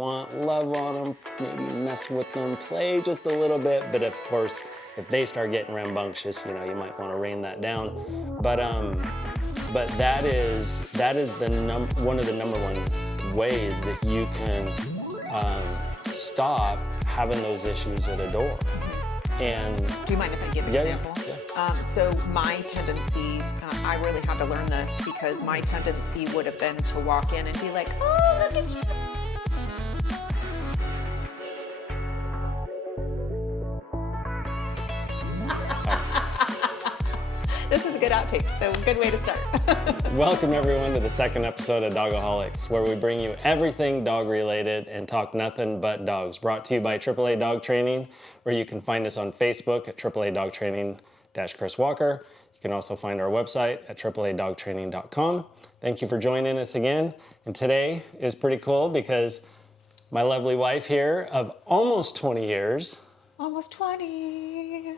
want, love on them, maybe mess with them, play just a little bit. But of course, if they start getting rambunctious, you might want to rein that down. But that is one of the number one ways that you can stop having those issues at a door. And do you mind if I give an example? Yeah. So my tendency, I really had to learn this because my tendency would have been to walk in and be like, oh, look at you. This is a good outtake, so good way to start. Welcome everyone to the second episode of Dogaholics, where we bring you everything dog related and talk nothing but dogs. Brought to you by AAA Dog Training, where you can find us on Facebook at AAA Dog Training-Chris Walker. You can also find our website at AAAdogtraining.com. Thank you for joining us again. And today is pretty cool because my lovely wife here of almost 20 years. Almost 20.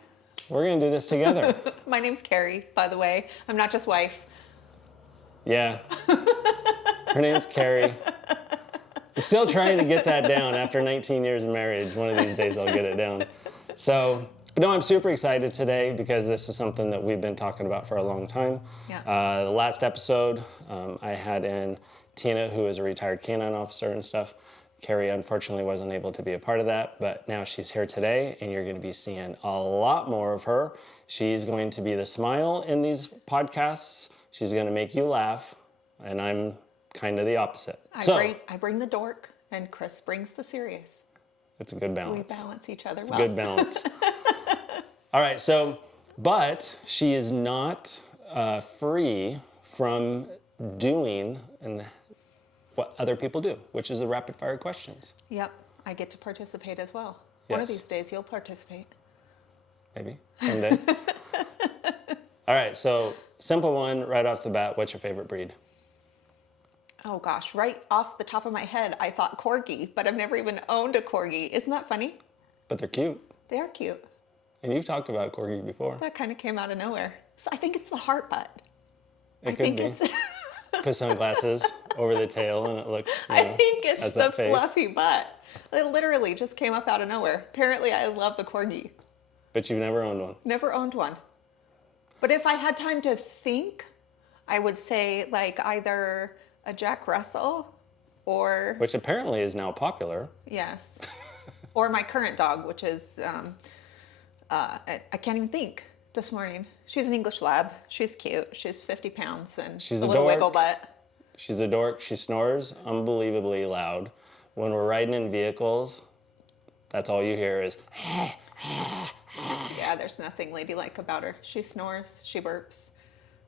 We're going to do this together. My name's Carrie, by the way. I'm not just wife. Yeah. Her name's Carrie. I'm still trying to get that down after 19 years of marriage. One of these days I'll get it down. So, but no, I'm super excited today because this is something that we've been talking about for a long time. Yeah. The last episode, I had in Tina, who is a retired canine officer and stuff. Carrie unfortunately wasn't able to be a part of that, but now she's here today and you're going to be seeing a lot more of her. She's going to be the smile in these podcasts. She's going to make you laugh, and I'm kind of the opposite. I bring the dork and Chris brings the serious. It's a good balance. We balance each other well. It's a good balance. All right, but she is not free from doing and what other people do, which is the rapid fire questions. Yep, I get to participate as well. Yes. One of these days you'll participate. Maybe, someday. All right, so simple one right off the bat, what's your favorite breed? Oh gosh, right off the top of my head, I thought Corgi, but I've never even owned a Corgi. Isn't that funny? But they're cute. They are cute. And you've talked about Corgi before. That kind of came out of nowhere. So I think it's the heart butt. It could be. Put sunglasses over the tail and it looks, I think it's the face. fluffy butt. It literally just came up out of nowhere. Apparently I love the Corgi. But you've never owned one. Never owned one. But if I had time to think, I would say like either a Jack Russell or... Which apparently is now popular. Yes. Or my current dog, which is, I can't even think this morning. She's an English lab. She's cute. She's 50 pounds and she's a little wiggle butt. She's a dork. She snores unbelievably loud. When we're riding in vehicles, that's all you hear is... Yeah, there's nothing ladylike about her. She snores, she burps,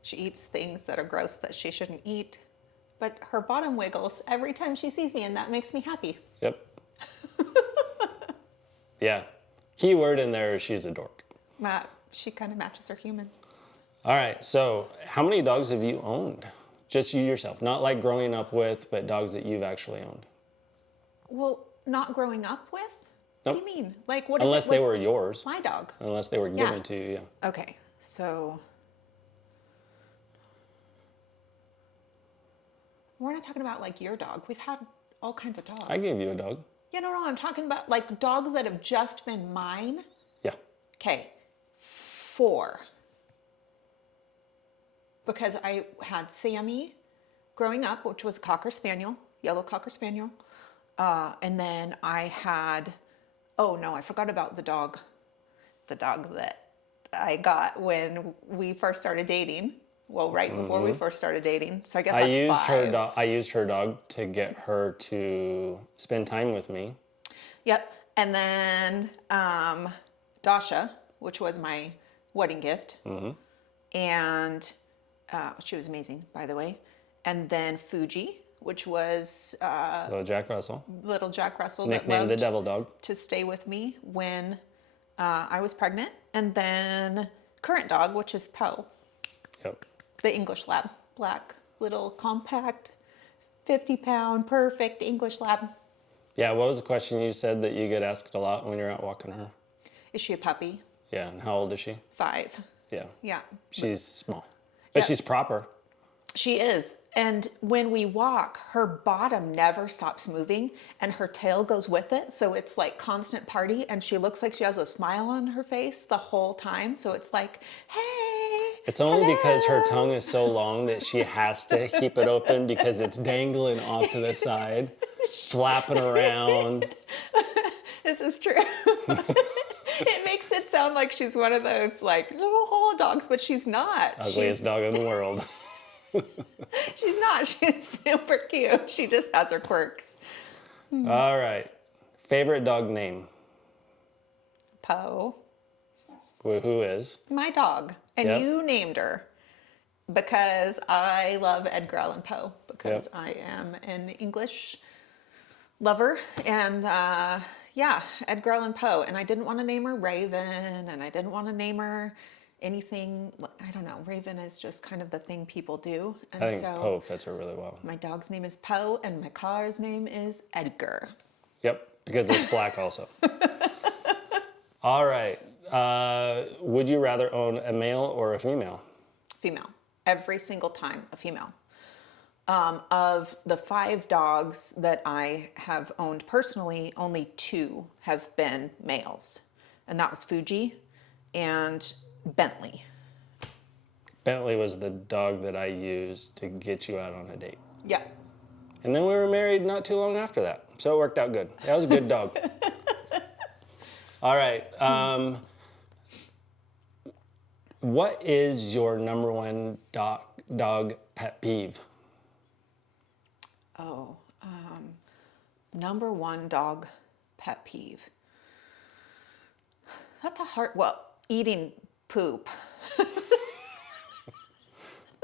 she eats things that are gross that she shouldn't eat. But her bottom wiggles every time she sees me, and that makes me happy. Yep. Yeah. Key word in there is she's a dork. She kind of matches her human. All right, so how many dogs have you owned? Just you yourself, not like growing up with, but dogs that you've actually owned. Well, not growing up with? Nope. What do you mean? Like what? Unless they were yours. My dog. Unless they were given to you, yeah. Okay, so we're not talking about like your dog. We've had all kinds of dogs. I gave you a dog. Yeah, no, I'm talking about like dogs that have just been mine. Yeah. Okay, 4. Because I had Sammy growing up, which was a Cocker Spaniel, yellow Cocker Spaniel. And then I had, oh no, I forgot about the dog that I got when we first started dating. Well, right before we first started dating. So I guess that's 5. I used her dog to get her to spend time with me. Yep. And then Dasha, which was my wedding gift. Mm-hmm. And she was amazing, by the way. And then Fuji, which was... Little Jack Russell. Nicknamed the Devil Dog. To stay with me when I was pregnant. And then current dog, which is Poe. Yep. The English lab. Black, little compact, 50-pound, perfect English lab. Yeah, what was the question you said that you get asked a lot when you're out walking her? Is she a puppy? Yeah, and how old is she? 5. Yeah. Yeah. She's small. But she's proper. She is. And when we walk, her bottom never stops moving and her tail goes with it. So it's like constant party. And she looks like she has a smile on her face the whole time. So it's like, hey. It's only because her hello. tongue is so long that she has to keep it open because it's dangling off to the side, flapping around. This is true. It makes it sound like she's one of those like little hole dogs, but she's not. Ugliest dog in the world. She's not. She's super cute. She just has her quirks. All right. Favorite dog name? Poe. Who is? My dog. And Yep. you named her because I love Edgar Allan Poe because Yep. I am an English lover. And yeah, Edgar Allan Poe. And I didn't want to name her Raven and I didn't want to name her anything. I don't know. Raven is just kind of the thing people do. And I think so Poe fits her really well. my dog's name is Poe and my car's name is Edgar. Yep, because it's black also. All right. Would you rather own a male or a female? Female. Every single time, a female. Of the 5 dogs that I have owned personally, only 2 have been males. And that was Fuji and Bentley. Bentley was the dog that I used to get you out on a date. Yeah. And then we were married not too long after that. So it worked out good. That was a good dog. All right. What is your number one dog pet peeve? Oh, number 1 dog pet peeve. That's a hard, well, eating poop.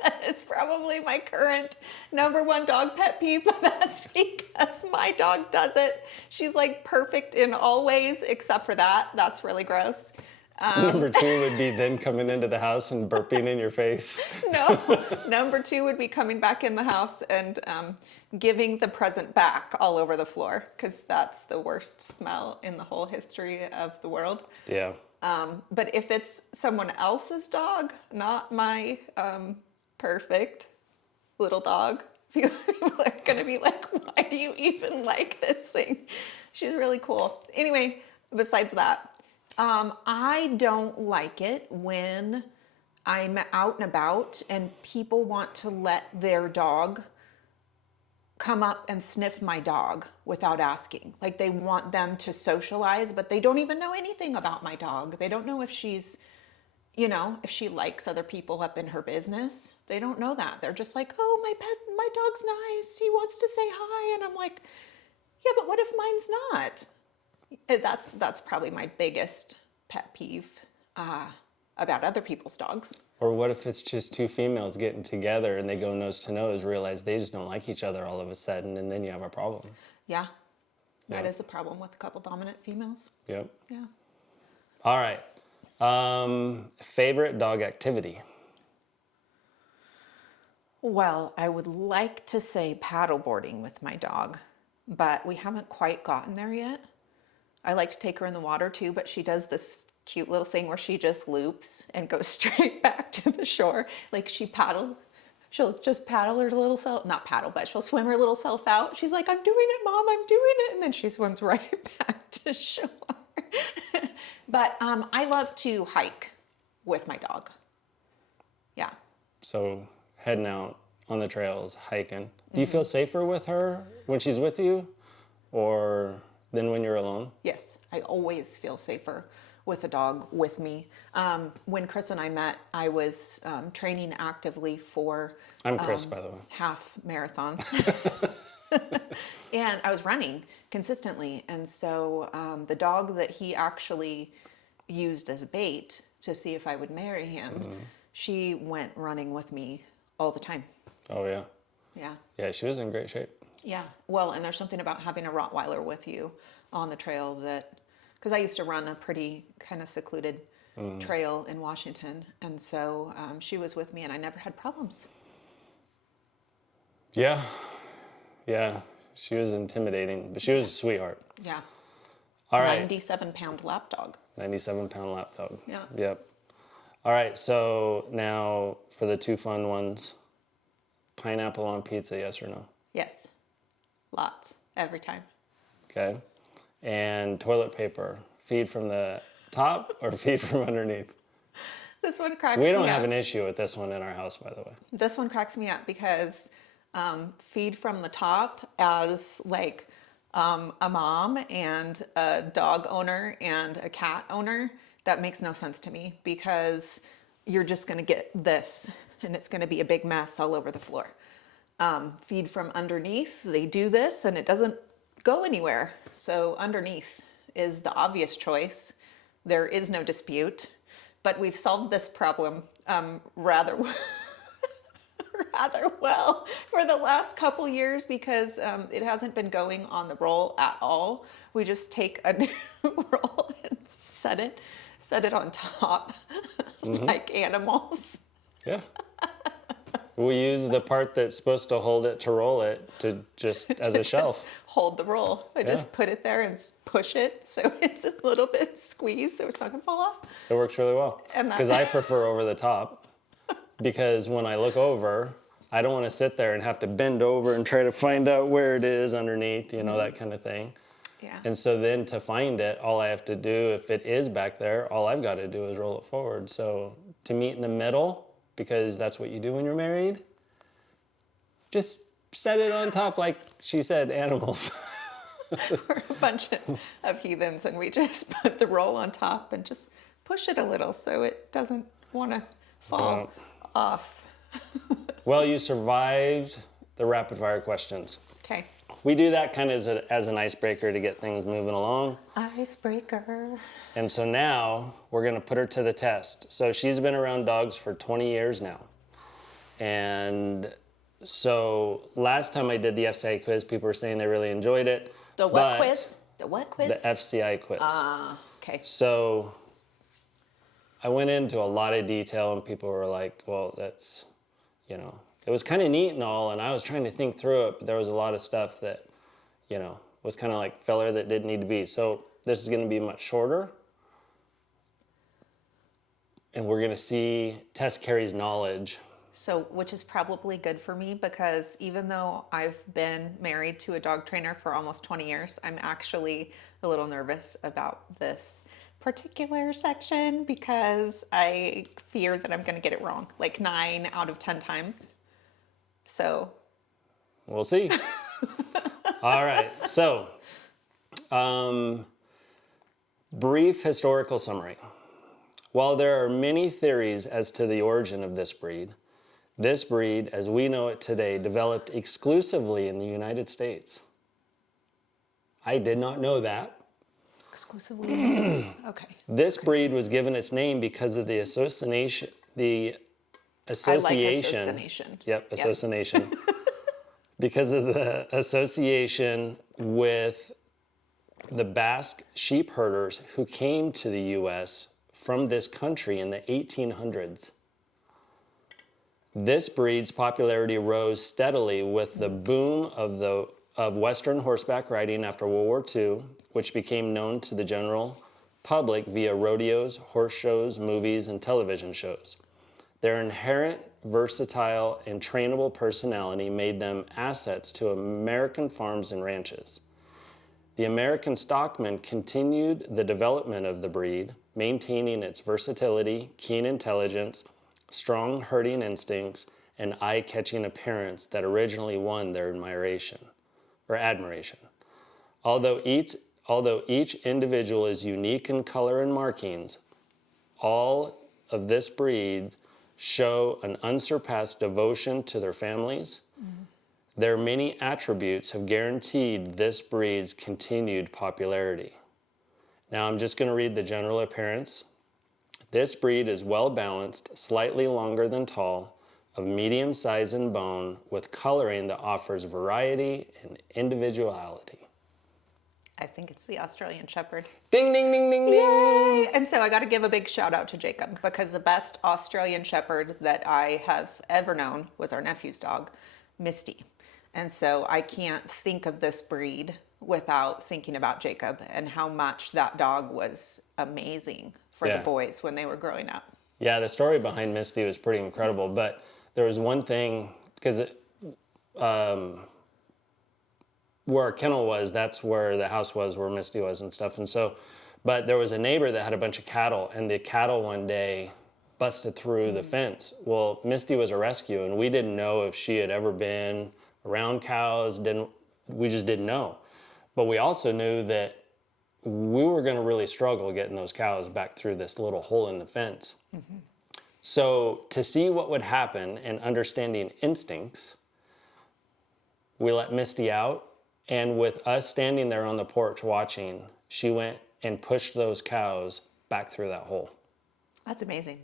That is probably my current number 1 dog pet peeve, but that's because my dog does it. She's like perfect in all ways except for that. That's really gross. Number 2 would be then coming into the house and burping in your face. No, number 2 would be coming back in the house and giving the present back all over the floor because that's the worst smell in the whole history of the world. Yeah. But if it's someone else's dog, not my perfect little dog, people are going to be like, why do you even like this thing? She's really cool. Anyway, besides that, I don't like it when I'm out and about and people want to let their dog come up and sniff my dog without asking. Like they want them to socialize, but they don't even know anything about my dog. They don't know if she's, you know, if she likes other people up in her business. They don't know that. They're just like, oh, my dog's nice. He wants to say hi. And I'm like, yeah, but what if mine's not? That's probably my biggest pet peeve about other people's dogs. Or what if it's just 2 females getting together and they go nose to nose, realize they just don't like each other all of a sudden, and then you have a problem. Yeah, that Yeah. is a problem with a couple dominant females. Yep. Yeah. All right. Favorite dog activity? Well, I would like to say paddleboarding with my dog, but we haven't quite gotten there yet. I like to take her in the water too, but she does this cute little thing where she just loops and goes straight back to the shore. Like she'll just paddle her little self, not paddle, but she'll swim her little self out. She's like, I'm doing it, Mom, I'm doing it. And then she swims right back to shore. But I love to hike with my dog. Yeah. So heading out on the trails, hiking. Do you feel safer with her when she's with you or than when you're alone? Yes, I always feel safer with a dog with me. When Chris and I met, I was training actively for I'm Chris, by the way. half marathons. And I was running consistently. And so the dog that he actually used as bait to see if I would marry him, she went running with me all the time. Oh, yeah. Yeah. Yeah, she was in great shape. Yeah. Well, and there's something about having a Rottweiler with you on the trail that, because I used to run a pretty kind of secluded trail in Washington. And so she was with me and I never had problems. Yeah. Yeah. She was intimidating, but she was a sweetheart. Yeah. All right. 97-pound lapdog. 97-pound lapdog. Yeah. Yep. All right. So now for the 2 fun ones. pineapple on pizza, yes or no? Yes. Lots. Every time. Okay. And toilet paper, feed from the top or feed from underneath? This one cracks We me don't up. have an issue with this one in our house, by the way. This one cracks me up because feed from the top as like a mom and a dog owner and a cat owner, that makes no sense to me because you're just going to get this and it's going to be a big mess all over the floor. Feed from underneath, they do this and it doesn't go anywhere. So underneath is the obvious choice. There is no dispute, but we've solved this problem rather rather well for the last couple years because it hasn't been going on the roll at all. We just take a new roll and set it on top like animals. Yeah. We use the part that's supposed to hold it to roll it to just as a shelf. Hold the roll. I just put it there and push it so it's a little bit squeezed so it's not gonna fall off. It works really well. Because I prefer over the top. Because when I look over, I don't want to sit there and have to bend over and try to find out where it is underneath, you know, that kind of thing. Yeah. And so then to find it, all I have to do, if it is back there, all I've got to do is roll it forward. So to meet in the middle, because that's what you do when you're married, just set it on top like she said, animals. We're a bunch of heathens and we just put the roll on top and just push it a little so it doesn't want to fall off. Well, you survived the rapid fire questions. Okay. We do that kind of as an icebreaker to get things moving along. Icebreaker. And so now we're going to put her to the test. So she's been around dogs for 20 years now. And so last time I did the FCI quiz, people were saying they really enjoyed it. The what quiz? The what quiz? The FCI quiz. Okay. So I went into a lot of detail and people were like, well, that's, you know, it was kind of neat and all. And I was trying to think through it, but there was a lot of stuff that, you know, was kind of like filler that didn't need to be. So this is going to be much shorter. And we're going to see test Carrie's knowledge. So, which is probably good for me because even though I've been married to a dog trainer for almost 20 years, I'm actually a little nervous about this particular section because I fear that I'm going to get it wrong, like 9 out of 10 times. So, we'll see. All right. So, brief historical summary. While there are many theories as to the origin of this breed, as we know it today, developed exclusively in the United States. I did not know that. Exclusively. Okay. This breed was given its name because of the association. I like association. Yep, association. Because of the association with the Basque sheep herders who came to the U.S. from this country in the 1800s. This breed's popularity rose steadily with the boom of Western horseback riding after World War II, which became known to the general public via rodeos, horse shows, movies, and television shows. Their inherent versatile and trainable personality made them assets to American farms and ranches. The American stockmen continued the development of the breed, maintaining its versatility, keen intelligence, strong herding instincts, and eye-catching appearance that originally won their admiration. Although each individual is unique in color and markings, all of this breed show an unsurpassed devotion to their families. Their many attributes have guaranteed this breed's continued popularity. Now I'm just going to read the general appearance. This breed is well-balanced, slightly longer than tall, of medium size and bone, with coloring that offers variety and individuality. I think it's the Australian Shepherd. Ding, ding, ding, ding, ding. And so I got to give a big shout out to Jacob because the best Australian Shepherd that I have ever known was our nephew's dog, Misty. And so I can't think of this breed without thinking about Jacob and how much that dog was amazing for the boys when they were growing up. Yeah, the story behind Misty was pretty incredible, but there was one thing, because where our kennel was, that's where the house was, where Misty was and stuff. And so, but there was a neighbor that had a bunch of cattle, and the cattle one day busted through the fence. Well, Misty was a rescue, and we didn't know if she had ever been around cows. We just didn't know. But we also knew that we were going to really struggle getting those cows back through this little hole in the fence. Mm-hmm. So to see what would happen and understanding instincts, we let Misty out, and with us standing there on the porch watching, she went and pushed those cows back through that hole. That's amazing.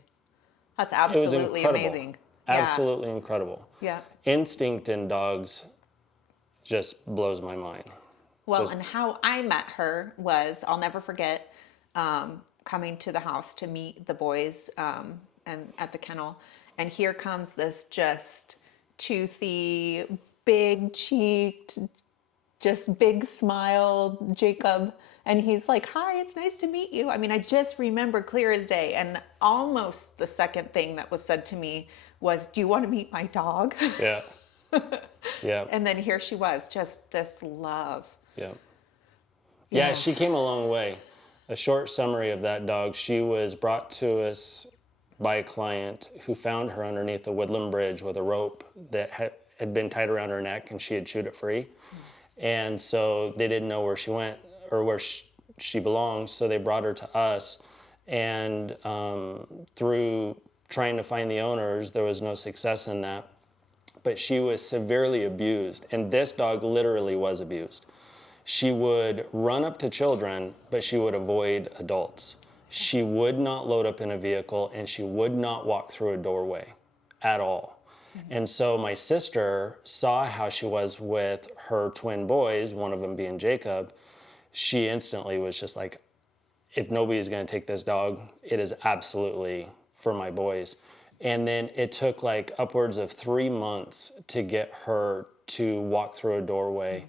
That's It was absolutely incredible. amazing. Absolutely incredible. Yeah. Instinct in dogs just blows my mind. Well, and how I met her was, I'll never forget, coming to the house to meet the boys and at the kennel. And here comes this just toothy, big-cheeked, just big smile Jacob. And he's like, hi, it's nice to meet you. I mean, I just remember clear as day. And almost the second thing that was said to me was, do you want to meet my dog? Yeah. Yeah. And then here she was, just this love. Yeah. Yeah. Yeah, she came a long way. A short summary of that dog, she was brought to us by a client who found her underneath a woodland bridge with a rope that had been tied around her neck, and she had chewed it free. And so they didn't know where she went or where she belonged, so they brought her to us. And through trying to find the owners, there was no success in that. But she was severely abused, and this dog literally was abused. She would run up to children, but she would avoid adults. She would not load up in a vehicle, and she would not walk through a doorway at all. Mm-hmm. And so my sister saw how she was with her twin boys, one of them being Jacob. She instantly was just like, if nobody's going to take this dog, it is absolutely for my boys. And then it took like upwards of 3 months to get her to walk through a doorway.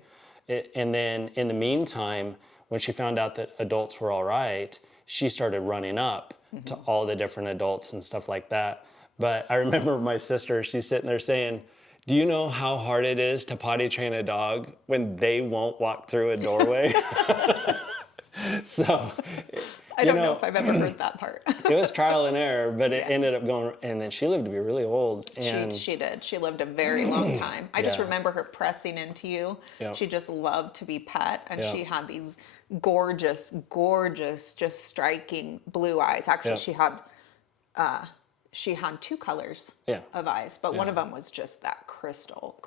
And then in the meantime, when she found out that adults were all right, she started running up to all the different adults and stuff like that. But I remember my sister, she's sitting there saying, do you know how hard it is to potty train a dog when they won't walk through a doorway? So, I don't know if I've ever heard that part. It was trial and error, but it ended up going, and then she lived to be really old. And she did. She lived a very long time. I just remember her pressing into you. Yeah. She just loved to be pet, and Yeah. she had these gorgeous, gorgeous, just striking blue eyes. Actually, she had two colors of eyes, but one of them was just that crystal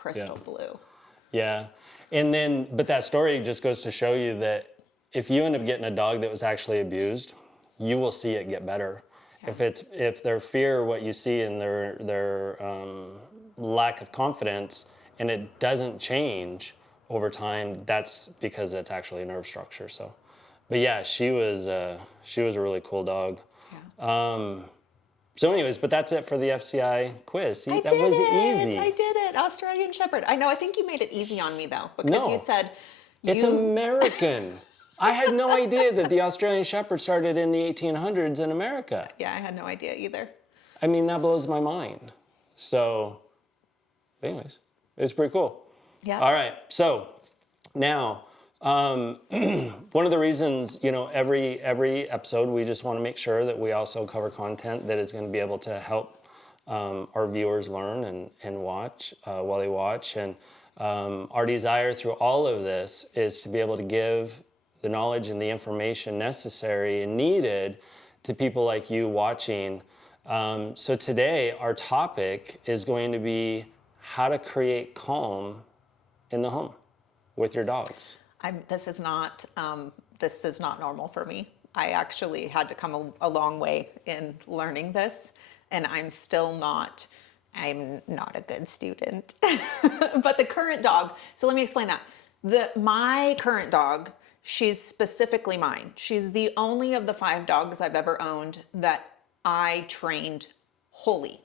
blue. Yeah. And then, but that story just goes to show you that if you end up getting a dog that was actually abused, you will see it get better. Yeah. If their fear, what you see in their lack of confidence, and it doesn't change over time, that's because it's actually a nerve structure. So, but yeah, she was a really cool dog. Yeah. So anyways, but that's it for the FCI quiz. See, that was easy. I did it. Australian Shepherd. I know. I think you made it easy on me though, because you said it's American. I had no idea that the Australian Shepherd started in the 1800s in America. Yeah, I had no idea either. I mean, that blows my mind. So, anyways, it's pretty cool. Yeah. All right. So now, one of the reasons, every episode, we just want to make sure that we also cover content that is going to be able to help our viewers learn and watch while they watch. And our desire through all of this is to be able to give the knowledge and the information necessary and needed to people like you watching. So today, our topic is going to be how to create calm in the home with your dogs. This is not normal for me. I actually had to come a long way in learning this, and I'm not a good student. But the current dog, so let me explain that. My current dog, she's specifically mine. She's the only of the 5 dogs I've ever owned that I trained fully.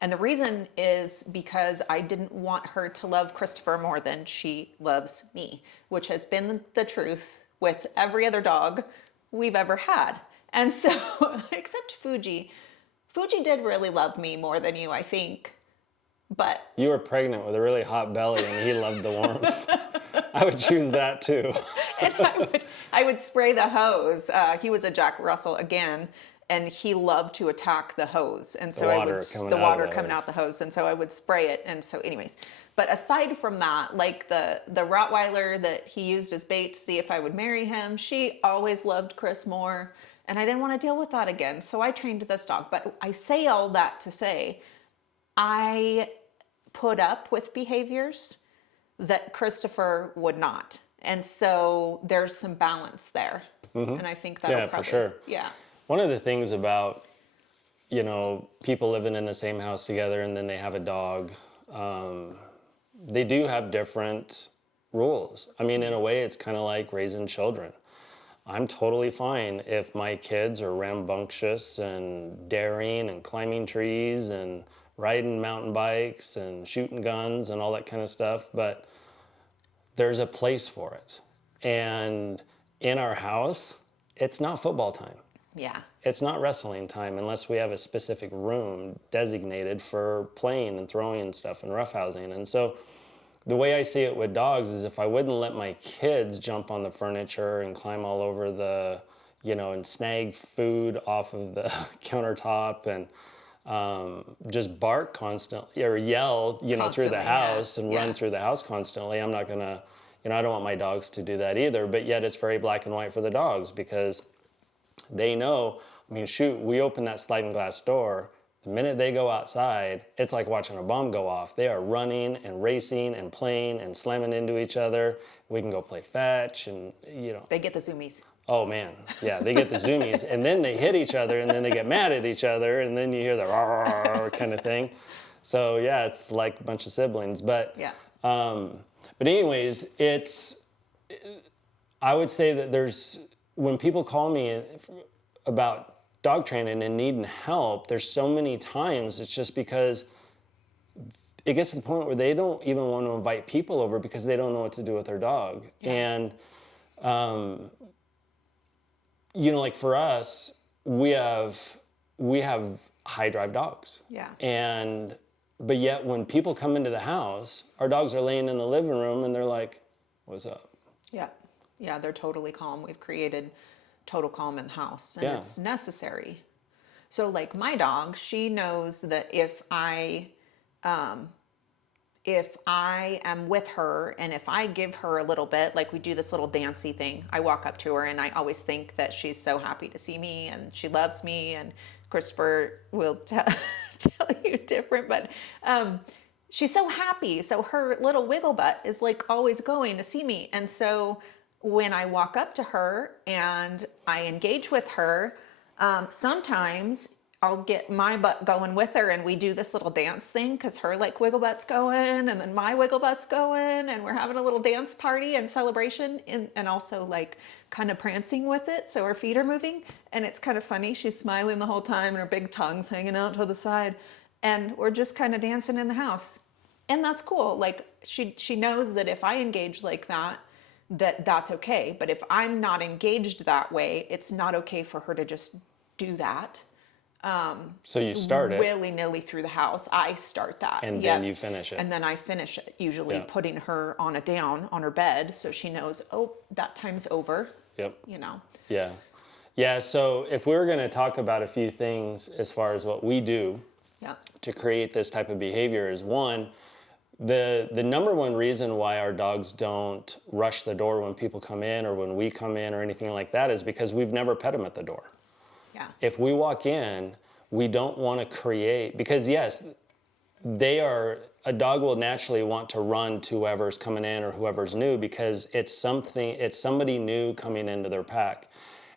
And the reason is because I didn't want her to love Christopher more than she loves me, which has been the truth with every other dog we've ever had. And so, except Fuji did really love me more than you, I think. But You were pregnant with a really hot belly and he loved the warmth. I would choose that too. and I would spray the hose. He was a Jack Russell again, and he loved to attack the hose, and so the water coming out the hose, and so I would spray it. And so, anyways, but aside from that, like the Rottweiler that he used as bait to see if I would marry him, she always loved Chris more, and I didn't want to deal with that again. So I trained this dog. But I say all that to say, I put up with behaviors that Christopher would not. And so there's some balance there. And I think that'll probably, for sure. Yeah. One of the things about, people living in the same house together and then they have a dog, they do have different rules. I mean, in a way, it's kind of like raising children. I'm totally fine if my kids are rambunctious and daring and climbing trees and riding mountain bikes and shooting guns and all that kind of stuff, but there's a place for it. And in our house, it's not football time. Yeah. It's not wrestling time unless we have a specific room designated for playing and throwing and stuff and roughhousing. And so the way I see it with dogs is if I wouldn't let my kids jump on the furniture and climb all over and snag food off of the countertop and just bark constantly or yell, through the house and run through the house constantly. I'm not gonna, I don't want my dogs to do that either, but yet it's very black and white for the dogs because they know, we open that sliding glass door, the minute they go outside, it's like watching a bomb go off. They are running and racing and playing and slamming into each other. We can go play fetch and, They get the zoomies. Oh man, yeah, they get the zoomies and then they hit each other and then they get mad at each other and then you hear the rah kind of thing. So yeah, it's like a bunch of siblings. But Yeah. But anyways, I would say that when people call me about dog training and needing help, there's so many times it's just because it gets to the point where they don't even want to invite people over because they don't know what to do with their dog. Yeah. And like for us, we have high drive dogs. Yeah. But yet when people come into the house, our dogs are laying in the living room and they're like, "What's up?" Yeah. Yeah, they're totally calm. We've created total calm in the house, and it's necessary. So like my dog, she knows that if I am with her and if I give her a little bit, like we do this little dancey thing, I walk up to her and I always think that she's so happy to see me and she loves me, and Christopher will tell you different, but she's so happy. So her little wiggle butt is like always going to see me. And so when I walk up to her and I engage with her, sometimes I'll get my butt going with her and we do this little dance thing because her like wiggle butt's going and then my wiggle butt's going and we're having a little dance party and celebration and also like kind of prancing with it. So her feet are moving and it's kind of funny. She's smiling the whole time and her big tongue's hanging out to the side and we're just kind of dancing in the house. And that's cool. Like she knows that if I engage like that, that's okay. But if I'm not engaged that way, it's not okay for her to just do that. So you start it willy-nilly through the house. I start that. And then you finish it. And then I finish it, usually putting her on her bed so she knows, oh, that time's over. Yep. Yeah. Yeah, so if we were going to talk about a few things as far as what we do to create this type of behavior is one, the number one reason why our dogs don't rush the door when people come in or when we come in or anything like that is because we've never pet them at the door. Yeah. If we walk in, we don't want to create, because yes, a dog will naturally want to run to whoever's coming in or whoever's new because it's somebody new coming into their pack.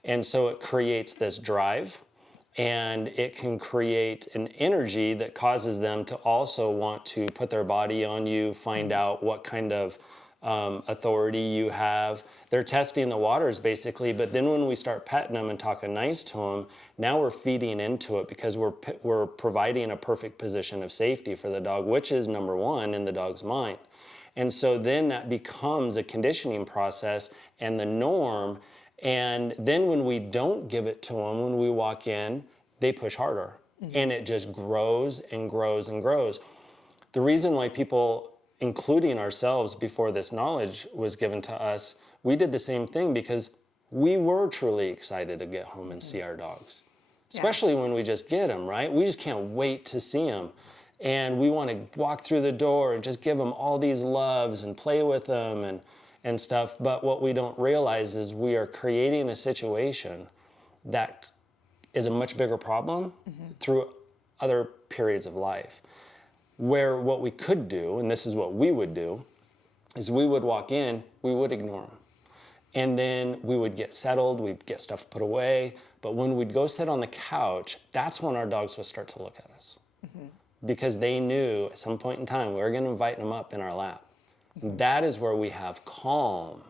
And so it creates this drive. And it can create an energy that causes them to also want to put their body on you, find out what kind of authority you have. They're testing the waters basically, but then when we start petting them and talking nice to them, now we're feeding into it because we're providing a perfect position of safety for the dog, which is number one in the dog's mind. And so then that becomes a conditioning process and the norm. And then when we don't give it to them, when we walk in, they push harder. Mm-hmm. And it just grows and grows and grows. the reason why people, including ourselves before this knowledge was given to us, we did the same thing because we were truly excited to get home and see our dogs. Especially when we just get them, right? We just can't wait to see them. And we want to walk through the door and just give them all these loves and play with them and stuff. But what we don't realize is we are creating a situation that is a much bigger problem through other periods of life. Where what we could do, and this is what we would do, is we would walk in, we would ignore them. And then we would get settled, we'd get stuff put away. But when we'd go sit on the couch, that's when our dogs would start to look at us. Because they knew at some point in time, we were going to invite them up in our lap. That is where we have calm,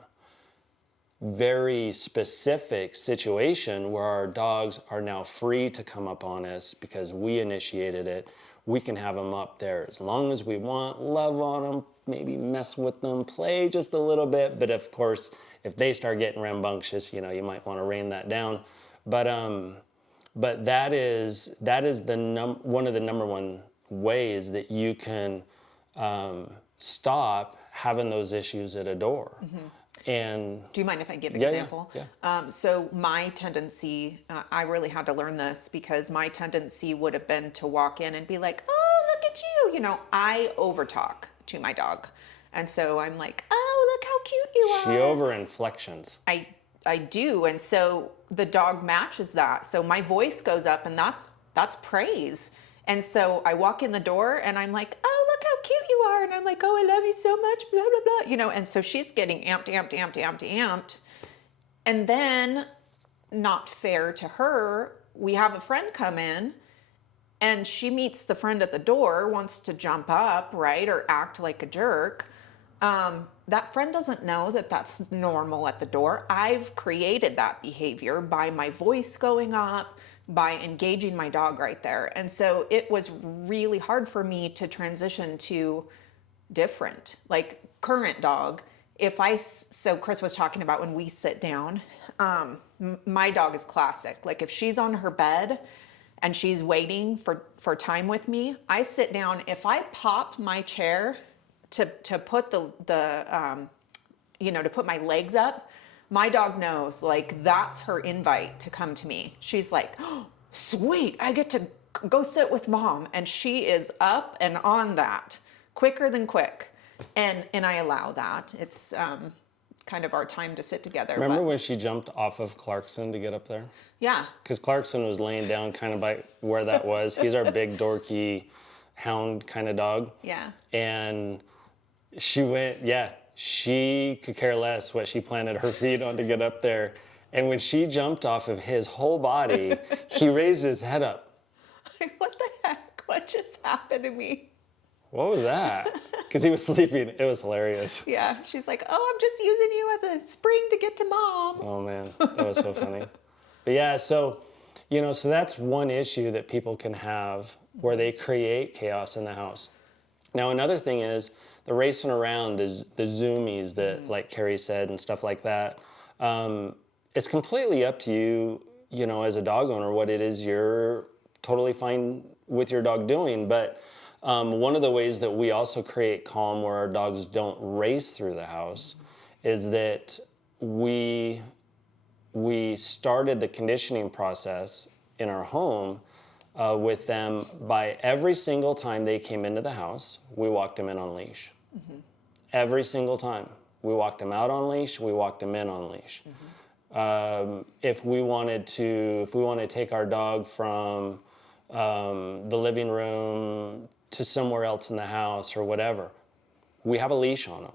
very specific situation where our dogs are now free to come up on us because we initiated it. We can have them up there as long as we want, love on them, maybe mess with them, play just a little bit. But of course, if they start getting rambunctious, you might want to rein that down. But that is one of the number one ways that you can stop having those issues at a door. And do you mind if I give an yeah, example? Yeah. So my tendency, I really had to learn this because my tendency would have been to walk in and be like, oh, look at you. I overtalk to my dog. And so I'm like, oh, look how cute you are. She over inflections. I do. And so the dog matches that. So my voice goes up and that's praise. And so I walk in the door and I'm like, oh, look how cute you are. And I'm like, oh, I love you so much, blah, blah, blah. And so she's getting amped. And then, not fair to her, we have a friend come in and she meets the friend at the door, wants to jump up, right? Or act like a jerk. That friend doesn't know that that's normal at the door. I've created that behavior by my voice going up, by engaging my dog right there. And so it was really hard for me to transition to different, like current dog. So Chris was talking about when we sit down, my dog is classic. Like if she's on her bed and she's waiting for time with me, I sit down. If I pop my chair to put to put my legs up, my dog knows, like, that's her invite to come to me. She's like, oh, sweet, I get to go sit with mom. And she is up and on that, quicker than quick. And I allow that. It's kind of our time to sit together. Remember when she jumped off of Clarkson to get up there? Yeah. Because Clarkson was laying down kind of by where that was. He's our big, dorky, hound kind of dog. Yeah. And she went, she could care less what she planted her feet on to get up there. And when she jumped off of his whole body, he raised his head up. What the heck? What just happened to me? What was that? Because he was sleeping. It was hilarious. Yeah. She's like, oh, I'm just using you as a spring to get to mom. Oh, man. That was so funny. But yeah, so that's one issue that people can have where they create chaos in the house. Now, another thing is the racing around, the zoomies that, like Carrie said, and stuff like that. It's completely up to you, as a dog owner, what it is you're totally fine with your dog doing. But one of the ways that we also create calm where our dogs don't race through the house is that we started the conditioning process in our home with them by every single time they came into the house, we walked them in on leash. Every single time. We walked them out on leash, we walked them in on leash. If we wanted to take our dog from the living room to somewhere else in the house or whatever, we have a leash on them.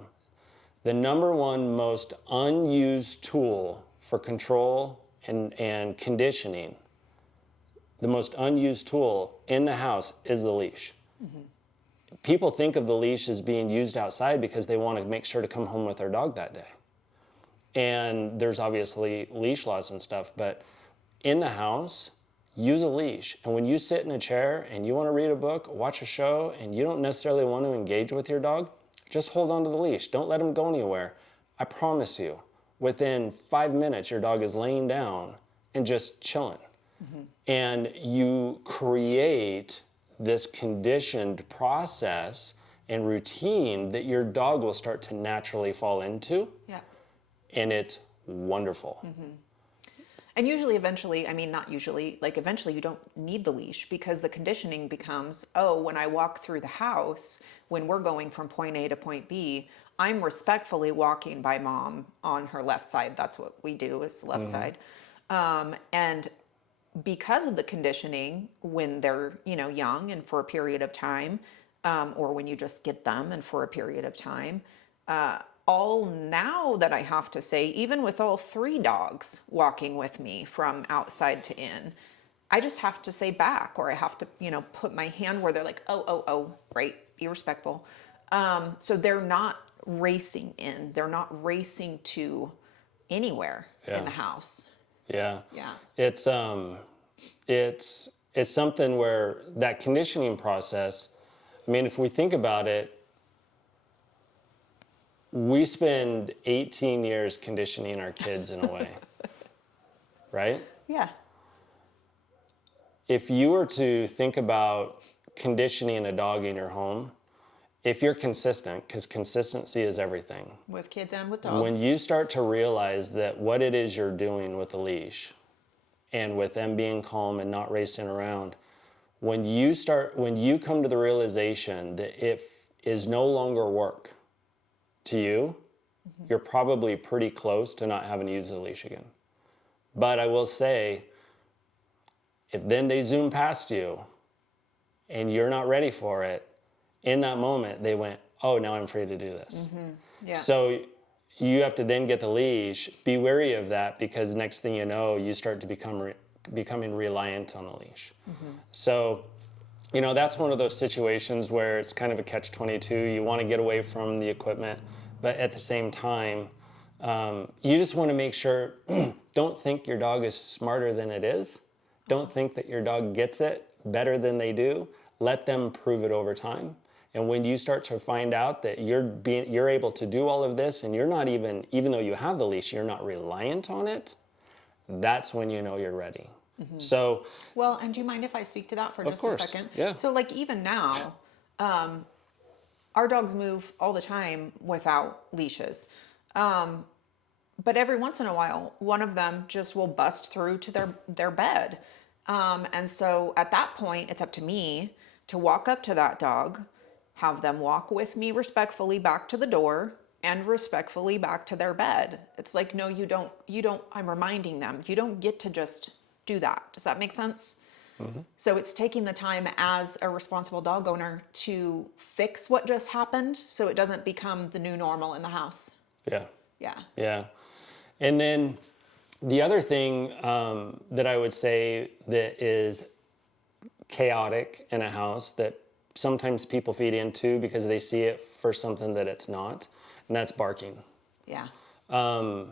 The number one most unused tool for control and conditioning, the most unused tool in the house is the leash. People think of the leash as being used outside because they want to make sure to come home with their dog that day. And there's obviously leash laws and stuff, but in the house, use a leash. And when you sit in a chair and you want to read a book, watch a show, and you don't necessarily want to engage with your dog, just hold on to the leash. Don't let him go anywhere. I promise you, within 5 minutes, your dog is laying down and just chilling. And you create this conditioned process and routine that your dog will start to naturally fall into. Yeah. And it's wonderful. And usually, eventually, I mean, not usually, like eventually you don't need the leash because the conditioning becomes, oh, when I walk through the house, when we're going from point A to point B, I'm respectfully walking by mom on her left side. That's what we do is left side. And because of the conditioning, when they're, young and for a period of time, or when you just get them and for a period of time, all now that I have to say, even with all 3 dogs walking with me from outside to in, I just have to say back, or I have to, put my hand where they're like, oh, right, be respectful. So they're not racing in, they're not racing to anywhere in the house. Yeah. Yeah. It's something where that conditioning process, I mean, if we think about it, we spend 18 years conditioning our kids in a way, right? Yeah. If you were to think about conditioning a dog in your home, if you're consistent, because consistency is everything. With kids and with dogs. When you start to realize that what it is you're doing with the leash and with them being calm and not racing around, when you come to the realization that it is no longer work to you, you're probably pretty close to not having to use the leash again. But I will say, if then they zoom past you and you're not ready for it, in that moment they went, oh, now I'm free to do this. Yeah. So you have to then get the leash. Be wary of that, because next thing you know, you start to becoming reliant on the leash. So, that's one of those situations where it's kind of a catch-22. You want to get away from the equipment, but at the same time, you just want to make sure, don't think your dog is smarter than it is. Don't think that your dog gets it better than they do. Let them prove it over time. And when you start to find out that you're able to do all of this, and you're not even though you have the leash, you're not reliant on it, that's when you know you're ready. So, well, and do you mind if I speak to that for just a second? Yeah. So like even now, our dogs move all the time without leashes. But every once in a while, one of them just will bust through to their bed. And so at that point, it's up to me to walk up to that dog, have them walk with me respectfully back to the door and respectfully back to their bed. It's like, no, you don't, I'm reminding them, you don't get to just do that. Does that make sense? So it's taking the time as a responsible dog owner to fix what just happened so it doesn't become the new normal in the house. yeah. Yeah. Yeah. And then the other thing that I would say that is chaotic in a house that sometimes people feed into because they see it for something that it's not, and that's barking. Yeah. A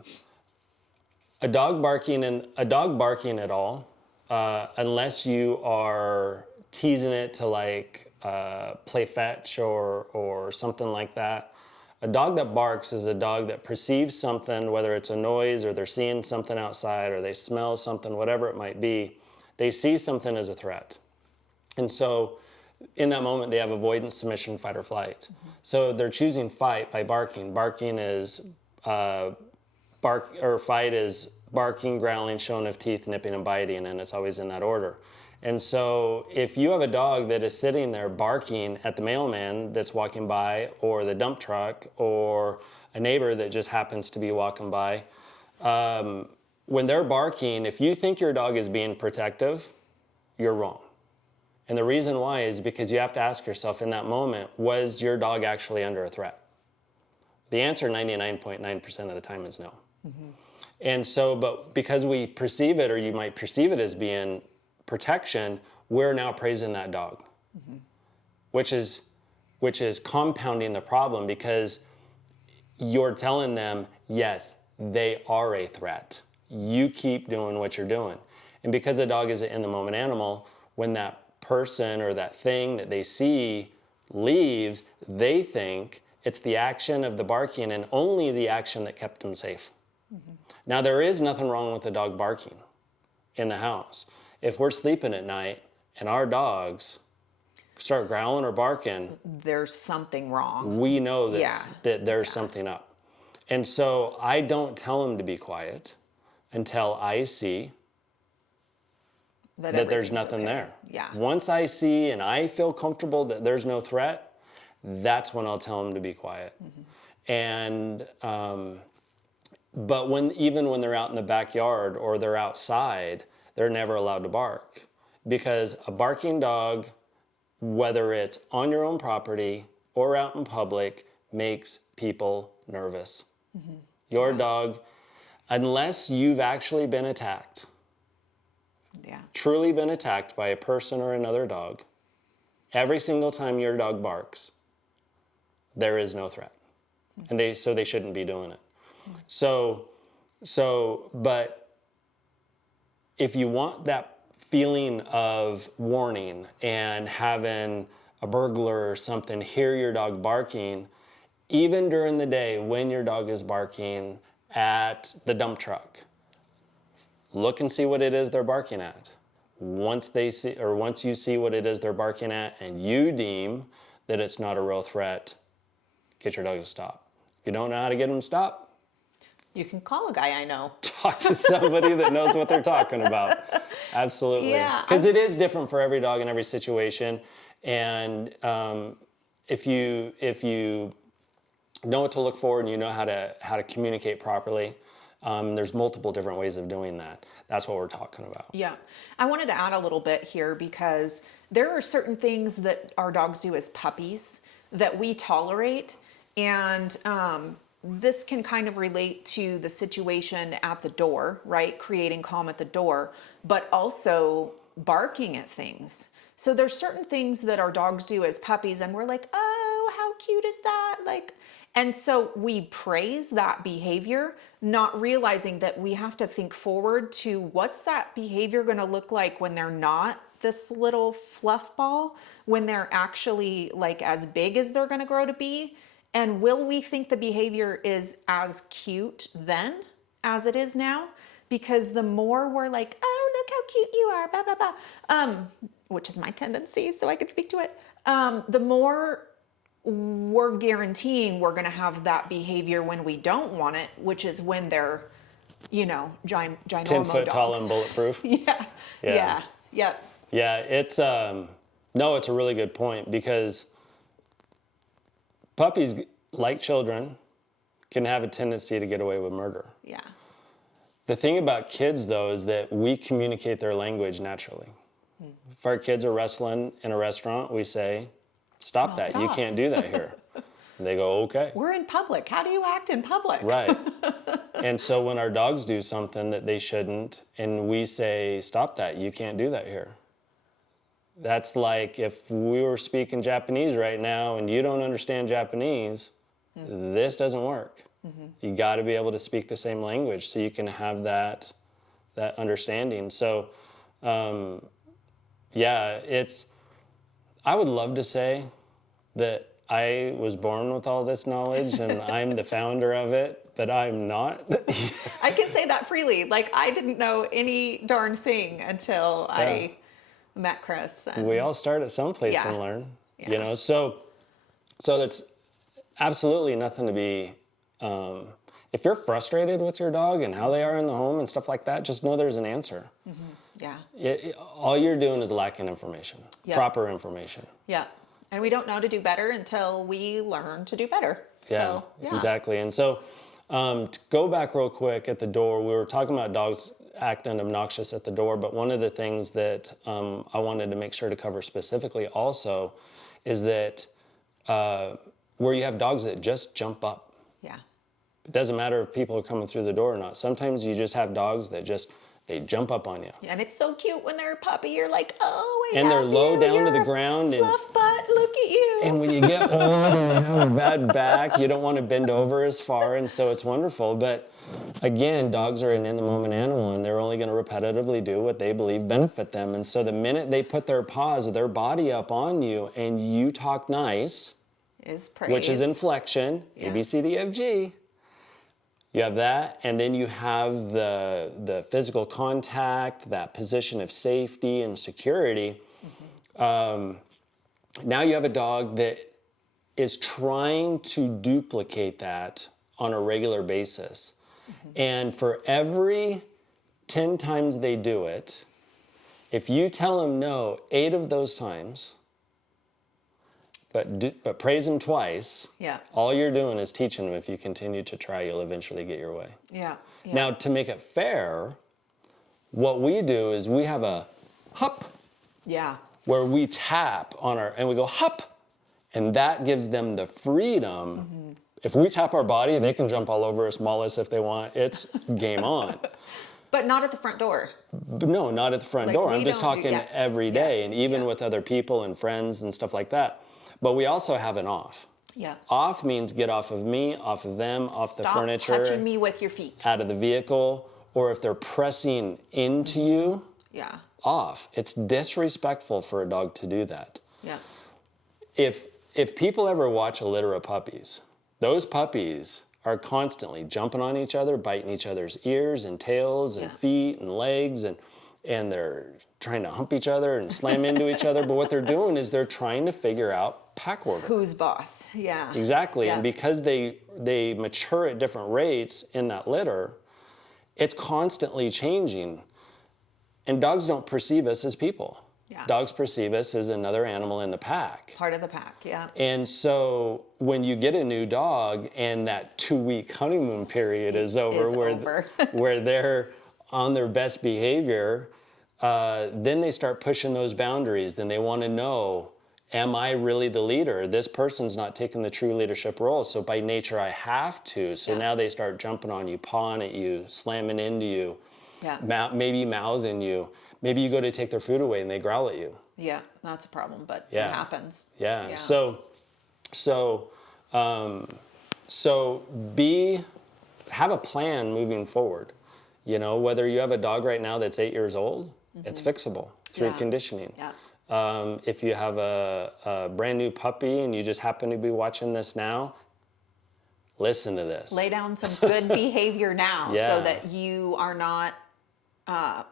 dog barking at all, unless you are teasing it to like play fetch or something like that. A dog that barks is a dog that perceives something, whether it's a noise or they're seeing something outside or they smell something, whatever it might be. They see something as a threat. And so in that moment, they have avoidance, submission, fight, or flight. So they're choosing fight by barking. Barking is fight is barking, growling, showing of teeth, nipping, and biting, and it's always in that order. And so if you have a dog that is sitting there barking at the mailman that's walking by, or the dump truck, or a neighbor that just happens to be walking by, when they're barking, if you think your dog is being protective, you're wrong. And the reason why is because you have to ask yourself in that moment, was your dog actually under a threat? The answer 99.9% of the time is no. And so, but because we perceive it, or you might perceive it as being protection, we're now praising that dog, which is compounding the problem, because you're telling them, yes, they are a threat. You keep doing what you're doing. And because a dog is an in-the-moment animal, when that person or that thing that they see leaves, they think it's the action of the barking and only the action that kept them safe. Now, there is nothing wrong with the dog barking in the house. If we're sleeping at night and our dogs start growling or barking, There's something wrong. we know Yeah. that there's something up. And so I don't tell him to be quiet until I see that there's everything's nothing okay. there. Yeah. Once I see and I feel comfortable that there's no threat, that's when I'll tell them to be quiet. And but even when they're out in the backyard or they're outside, they're never allowed to bark, because a barking dog, whether it's on your own property or out in public, makes people nervous. Your dog, unless you've actually been attacked, Yeah. truly been attacked by a person or another dog, every single time your dog barks, there is no threat. And they shouldn't be doing it. But if you want that feeling of warning and having a burglar or something hear your dog barking, even during the day when your dog is barking at the dump truck, look and see what it is they're barking at. Once you see what it is they're barking at and you deem that it's not a real threat, get your dog to stop. If you don't know how to get them to stop, You can call a guy I know. talk to somebody that knows what they're talking about. Absolutely. Yeah, Because it is different for every dog in every situation. And if you know what to look for and you know how to communicate properly, there's multiple different ways of doing that. That's what we're talking about. Yeah. I wanted to add a little bit here because there are certain things that our dogs do as puppies that we tolerate. And this can kind of relate to the situation at the door, right? Creating calm at the door, but also barking at things. So there's certain things that our dogs do as puppies and we're like, oh, how cute is that? And so we praise that behavior, not realizing that we have to think forward to what's that behavior going to look like when they're not this little fluff ball, when they're actually like as big as they're going to grow to be. And will we think the behavior is as cute then as it is now? Because the more we're like, oh, look how cute you are, blah, blah, blah, which is my tendency, so I could speak to it, the more we're guaranteeing we're going to have that behavior when we don't want it, which is when they're, ginormo 10-foot tall dogs. and bulletproof. Yeah. Yeah, it's it's a really good point, because puppies, like children, can have a tendency to get away with murder. Yeah. The thing about kids, though, is that we communicate their language naturally. If our kids are wrestling in a restaurant, we say, stop Knock that. it You off. can't do that here. And they go, okay. We're in public. How do you act in public? Right. And so when our dogs do something that they shouldn't, and we say, stop that, you can't do that here. That's like if we were speaking Japanese right now and you don't understand Japanese, this doesn't work. You got to be able to speak the same language so you can have that understanding. So, I would love to say that I was born with all this knowledge and I'm the founder of it, but I'm not. I can say that freely. Like, I didn't know any darn thing until I met Chris. And We all start at some place Yeah. and learn, Yeah. So that's absolutely nothing to be. If you're frustrated with your dog and how they are in the home and stuff like that, just know there's an answer. Yeah. All you're doing is lacking information, proper information. Yeah. And we don't know to do better until we learn to do better. Yeah, exactly. And so to go back real quick at the door, we were talking about dogs acting obnoxious at the door, but one of the things that I wanted to make sure to cover specifically also is that where you have dogs that just jump up. Yeah. It doesn't matter if people are coming through the door or not. Sometimes you just have dogs that they jump up on you. And it's so cute when they're a puppy. You're like, oh, I And they're love low you. down to the You're ground. And, fluff butt, look at you. and when you get old and you have a bad back, you don't want to bend over as far. And so it's wonderful. But again, dogs are an in-the-moment animal, and they're only going to repetitively do what they believe benefit them. And so the minute they put their paws, their body up on you, and you talk nice, Is praise. which is inflection, A, B, C, D, F, G. You have that, and then you have the physical contact, that position of safety and security. now you have a dog that is trying to duplicate that on a regular basis. And for every 10 times they do it, if you tell them no 8 of those times, but praise them twice, Yeah. all you're doing is teaching them if you continue to try, you'll eventually get your way. Yeah. Now, to make it fair, what we do is we have a hup Yeah. where we tap on and we go hup, and that gives them the freedom. If we tap our body, they can jump all over us, maul us if they want. It's game on. But not at the front door. But no, not at the front Like, door. we I'm just don't do- talking yeah. every day, and even Yeah. with other people and friends and stuff like that. But we also have an off. Yeah. Off means get off of me, off of them, off the Stop furniture, touching me with your feet. out of the vehicle, or if they're pressing into you, Yeah. off. It's disrespectful for a dog to do that. Yeah. If people ever watch a litter of puppies, those puppies are constantly jumping on each other, biting each other's ears and tails and Yeah. feet and legs, and they're trying to hump each other and slam into each other. But what they're doing is they're trying to figure out pack order. Who's boss? Yeah. Exactly. Yeah. And because they mature at different rates in that litter, it's constantly changing. And dogs don't perceive us as people. Yeah. Dogs perceive us as another animal in the pack. Part of the pack. Yeah. And so when you get a new dog and that 2-week honeymoon period is over, where they're on their best behavior, then they start pushing those boundaries. Then they want to know, am I really the leader? This person's not taking the true leadership role. So by nature, I have to. So now they start jumping on you, pawing at you, slamming into you, maybe mouthing you. Maybe you go to take their food away and they growl at you. Yeah, that's a problem, but Yeah. it happens. Yeah. Yeah. So have a plan moving forward. You know, whether you have a dog right now that's 8 years old, it's fixable through Yeah. conditioning. Yeah. If you have a brand new puppy and you just happen to be watching this now, listen to this. Lay down some good behavior now Yeah. so that you are not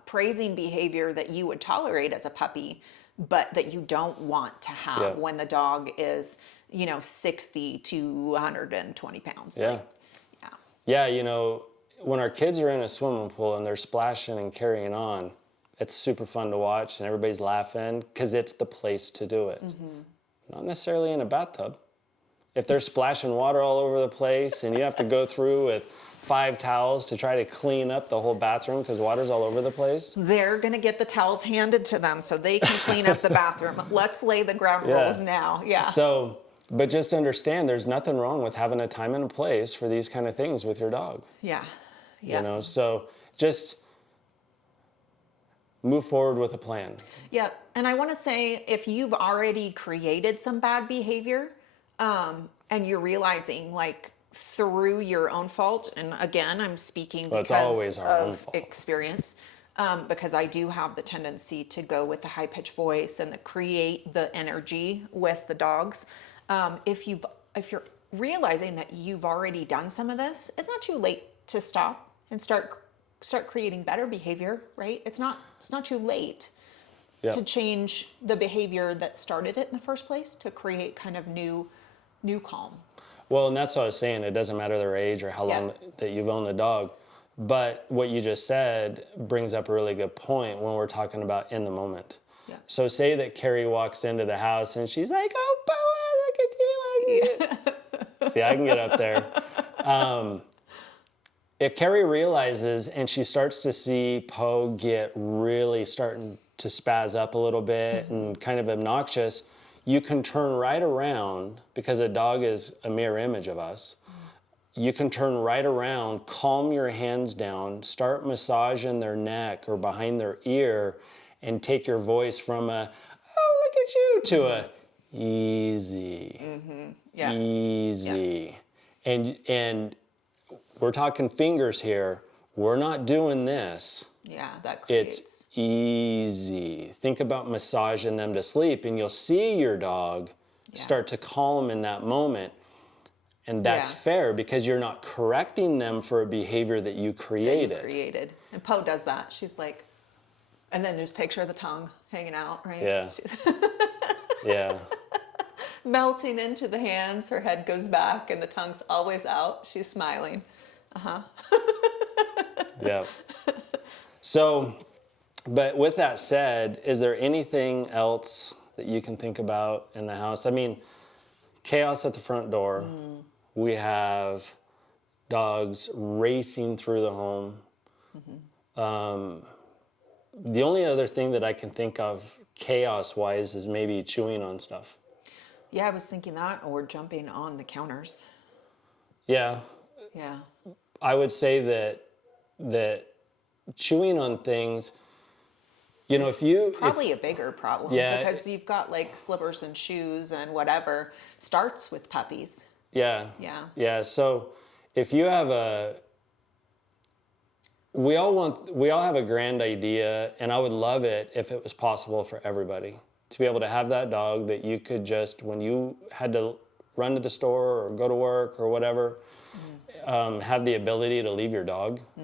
praising behavior that you would tolerate as a puppy, but that you don't want to have Yeah. when the dog is, 60 to 120 pounds. Yeah. Like, yeah. Yeah, you know, when our kids are in a swimming pool and they're splashing and carrying on, it's super fun to watch and everybody's laughing because it's the place to do it. Not necessarily in a bathtub. If they're splashing water all over the place and you have to go through with 5 towels to try to clean up the whole bathroom because water's all over the place. They're going to get the towels handed to them so they can clean up the bathroom. Let's lay the ground rules now. Yeah. So, but just understand there's nothing wrong with having a time and a place for these kind of things with your dog. Yeah. Yeah. You know, so just move forward with a plan. Yeah, and I want to say if you've already created some bad behavior, and you're realizing like through your own fault, and again, I'm speaking Well, it's because always our own of fault. experience, because I do have the tendency to go with the high pitched voice and create the energy with the dogs. If you're realizing that you've already done some of this, it's not too late to stop and start creating better behavior, right? It's not too late to change the behavior that started it in the first place to create kind of new calm. Well, and that's what I was saying. It doesn't matter their age or how long that you've owned the dog. But what you just said brings up a really good point when we're talking about in the moment. Yeah. So say that Carrie walks into the house and she's like, "Oh, Boa, look at you." See, I can get up there. If Carrie realizes and she starts to see Poe get really starting to spaz up a little bit and kind of obnoxious, you can turn right around because a dog is a mirror image of us. You can turn right around, calm your hands down, start massaging their neck or behind their ear, and take your voice from a, "Oh, look at you," to a easy, Yeah. easy. And we're talking fingers here. We're not doing this. Yeah, that creates. It's easy. Think about massaging them to sleep, and you'll see your dog start to calm in that moment. And that's fair because you're not correcting them for a behavior that you created. And Poe does that. She's like, and then there's a picture of the tongue hanging out, right? Yeah. She's Yeah. melting into the hands. Her head goes back and the tongue's always out. She's smiling. Yeah. So, but with that said, is there anything else that you can think about in the house? I mean, chaos at the front door. We have dogs racing through the home. The only other thing that I can think of chaos-wise is maybe chewing on stuff. Yeah, I was thinking that, or jumping on the counters. Yeah, Yeah. I would say that chewing on things, you know, Probably a bigger problem, Yeah. because you've got like slippers and shoes and whatever starts with puppies. Yeah. Yeah. Yeah. So if you have we all have a grand idea, and I would love it if it was possible for everybody to be able to have that dog that you could just, when you had to run to the store or go to work or whatever, have the ability to leave your dog. I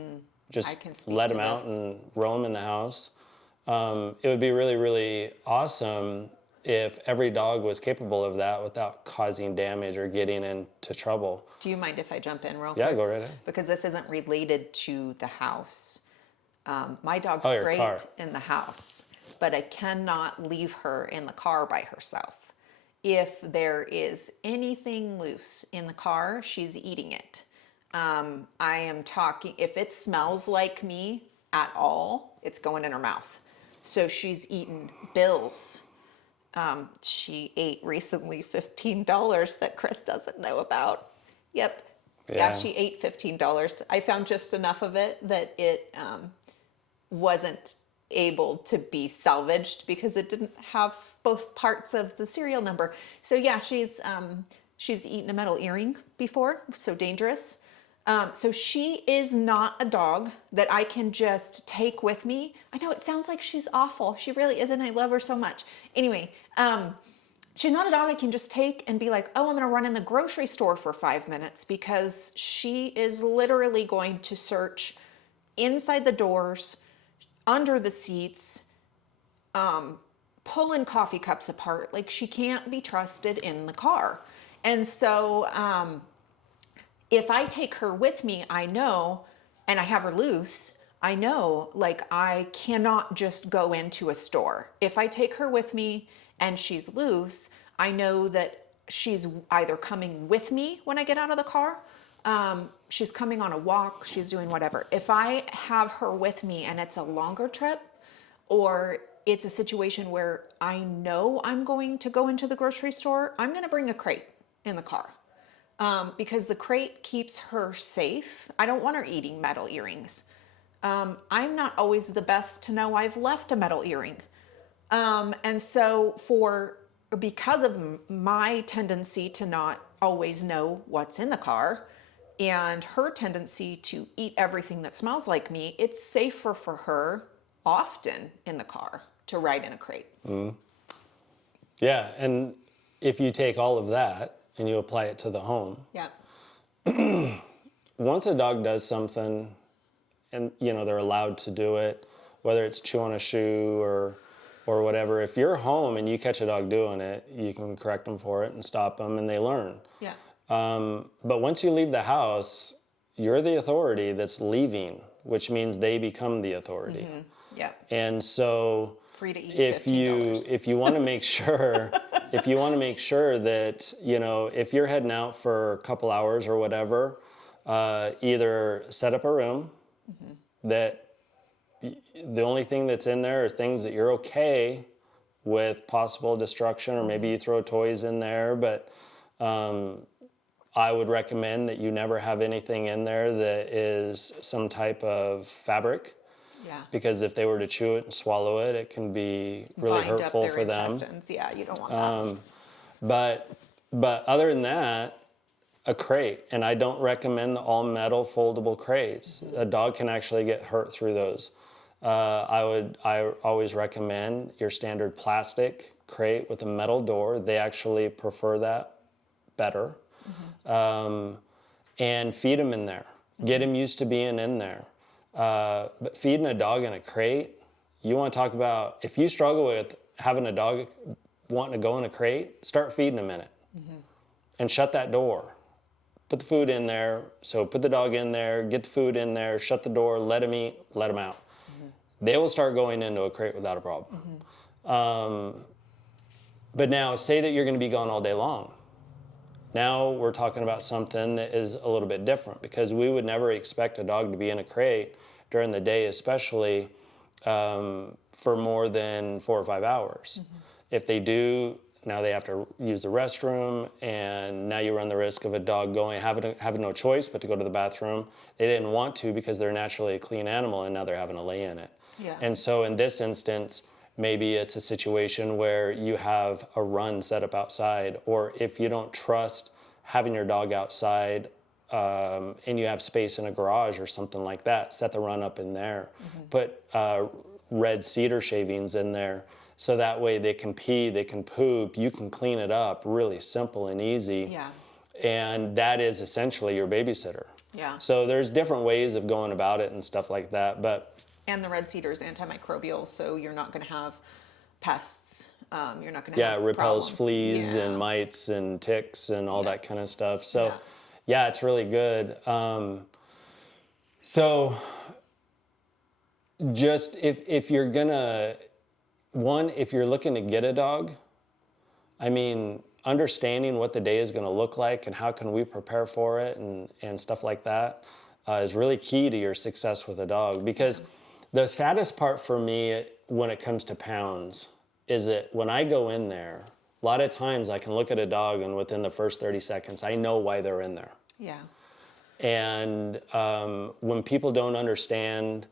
Just can speak let to him out this. and roam in the house. It would be really, really awesome if every dog was capable of that without causing damage or getting into trouble. Do you mind if I jump in real Yeah, quick? go right ahead. Because this isn't related to the house. My dog's Oh, your great car. in the house, but I cannot leave her in the car by herself. If there is anything loose in the car, she's eating it. I am talking, if it smells like me at all, it's going in her mouth. So she's eaten bills. She ate recently $15 that Chris doesn't know about. Yep. Yeah, Yeah. she ate $15. I found just enough of it that it wasn't able to be salvaged because it didn't have both parts of the serial number. So yeah, she's eaten a metal earring before, so dangerous. So she is not a dog that I can just take with me. I know it sounds like she's awful. She really isn't. I love her so much. Anyway, she's not a dog I can just take and be like, oh, I'm going to run in the grocery store for 5 minutes, because she is literally going to search inside the doors, under the seats, pulling coffee cups apart. Like, she can't be trusted in the car. And so, if I take her with me, I know, and I have her loose, I know, like, I cannot just go into a store. If I take her with me and she's loose, I know that she's either coming with me when I get out of the car, she's coming on a walk, she's doing whatever. If I have her with me and it's a longer trip, or it's a situation where I know I'm going to go into the grocery store, I'm going to bring a crate in the car. Because the crate keeps her safe. I don't want her eating metal earrings. I'm not always the best to know I've left a metal earring. And so because of my tendency to not always know what's in the car, and her tendency to eat everything that smells like me, it's safer for her often in the car to ride in a crate. Yeah, and if you take all of that and you apply it to the home, Yeah. once a dog does something and, you know, they're allowed to do it, whether it's chew on a shoe or whatever, if you're home and you catch a dog doing it, you can correct them for it and stop them, and they learn. Yeah. But once you leave the house, you're the authority that's leaving, which means they become the authority. Yeah. And so Free to eat if $15. you want to make sure that, you know, if you're heading out for a couple hours or whatever, either set up a room that the only thing that's in there are things that you're okay with possible destruction, or maybe you throw toys in there, but I would recommend that you never have anything in there that is some type of fabric. Yeah. Because if they were to chew it and swallow it, it can be really Bind up hurtful their for them. intestines. Yeah, you don't want that. But other than that, a crate, and I don't recommend the all metal foldable crates. A dog can actually get hurt through those. I always recommend your standard plastic crate with a metal door. They actually prefer that better. And feed them in there. Get them used to being in there. But feeding a dog in a crate, you want to talk about, if you struggle with having a dog wanting to go in a crate, start feeding a minute and shut that door. Put the food in there. So put the dog in there, get the food in there, shut the door, let him eat, let him out. They will start going into a crate without a problem. But now say that you're going to be gone all day long. Now we're talking about something that is a little bit different, because we would never expect a dog to be in a crate during the day, especially for more than 4 or 5 hours. If they do, now they have to use the restroom, and now you run the risk of a dog having no choice but to go to the bathroom. They didn't want to because they're naturally a clean animal, and now they're having to lay in it. Yeah. And so in this instance, maybe it's a situation where you have a run set up outside, or if you don't trust having your dog outside and you have space in a garage or something like that, set the run up in there. Put red cedar shavings in there, so that way they can pee, they can poop, you can clean it up, really simple and easy. Yeah. And that is essentially your babysitter. Yeah. So there's different ways of going about it and stuff like that, but And the red cedar is antimicrobial, so you're not going to have pests. You're not going to have it repels problems. fleas and mites and ticks and all Yeah. that kind of stuff. So yeah, it's really good. So just if you're gonna, if you're looking to get a dog, I mean, understanding what the day is going to look like and how can we prepare for it and stuff like that is really key to your success with a dog. Because the saddest part for me when it comes to pounds is that when I go in there, a lot of times I can look at a dog and within the first 30 seconds, I know why they're in there. Yeah. And when people don't understand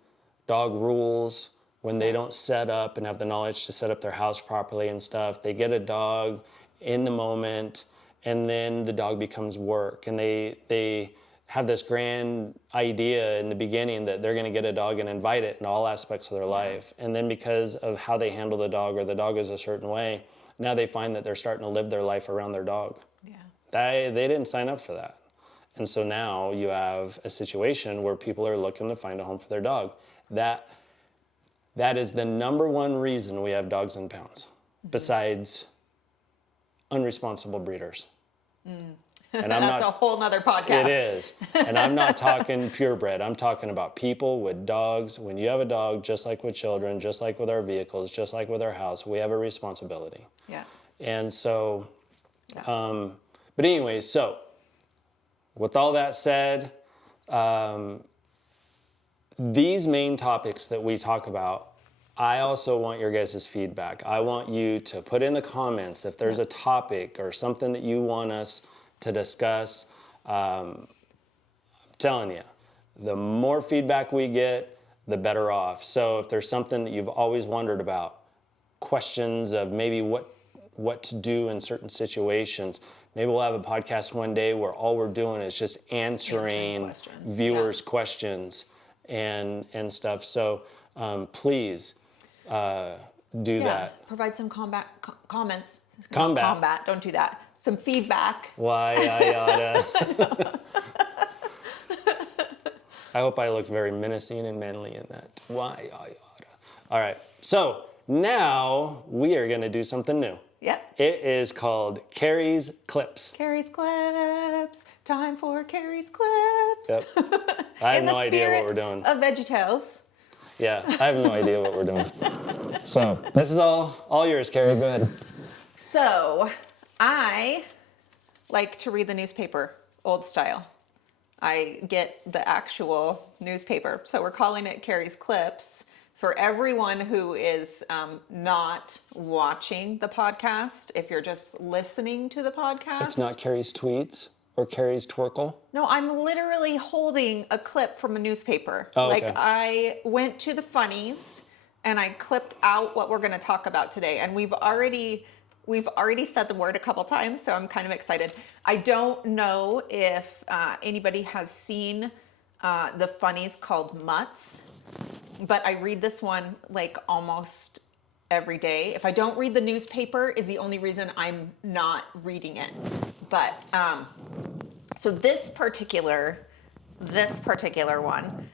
dog rules, when they don't set up and have the knowledge to set up their house properly and stuff, they get a dog in the moment, and then the dog becomes work. And they have this grand idea in the beginning that they're going to get a dog and invite it in all aspects of their life. And then because of how they handle the dog, or the dog is a certain way, now they find that they're starting to live their life around their dog. Yeah. They didn't sign up for that. And so now you have a situation where people are looking to find a home for their dog. That is the number one reason we have dogs in pounds, besides unresponsible breeders. And I'm That's a whole nother podcast. It is. And I'm not talking purebred. I'm talking about people with dogs. When you have a dog, just like with children, just like with our vehicles, just like with our house, we have a responsibility. Yeah. And so, but anyways, so with all that said, these main topics that we talk about, I also want your guys' feedback. I want you to put in the comments if there's a topic or something that you want us to discuss. I'm telling you, the more feedback we get, the better off. So if there's something that you've always wondered about, questions of maybe what to do in certain situations, maybe we'll have a podcast one day where all we're doing is just answering viewers' questions and stuff. So please do that. Provide some comments. Combat. Don't do that. Some feedback. Why I oughta. I hope I look very menacing and manly in that. Why I oughta. All right. So now we are going to do something new. Yep. It is called Carrie's Clips. Carrie's Clips. Time for Carrie's Clips. Yep. I have no idea what we're doing. Of VeggieTales. Yeah, I have no idea what we're doing. So this is all yours, Carrie. Go ahead. So I like to read the newspaper, old style. I get the actual newspaper. So we're calling it Carrie's Clips. For everyone who is not watching the podcast, if you're just listening to the podcast. It's not Carrie's Tweets or Carrie's Twerkle? No, I'm literally holding a clip from a newspaper. Oh, like okay. I went to the funnies and I clipped out what we're going to talk about today. And we've already said the word a couple times, so I'm kind of excited. I don't know if anybody has seen the funnies called Mutts. But I read this one like almost every day. If I don't read the newspaper is the only reason I'm not reading it. But so this particular one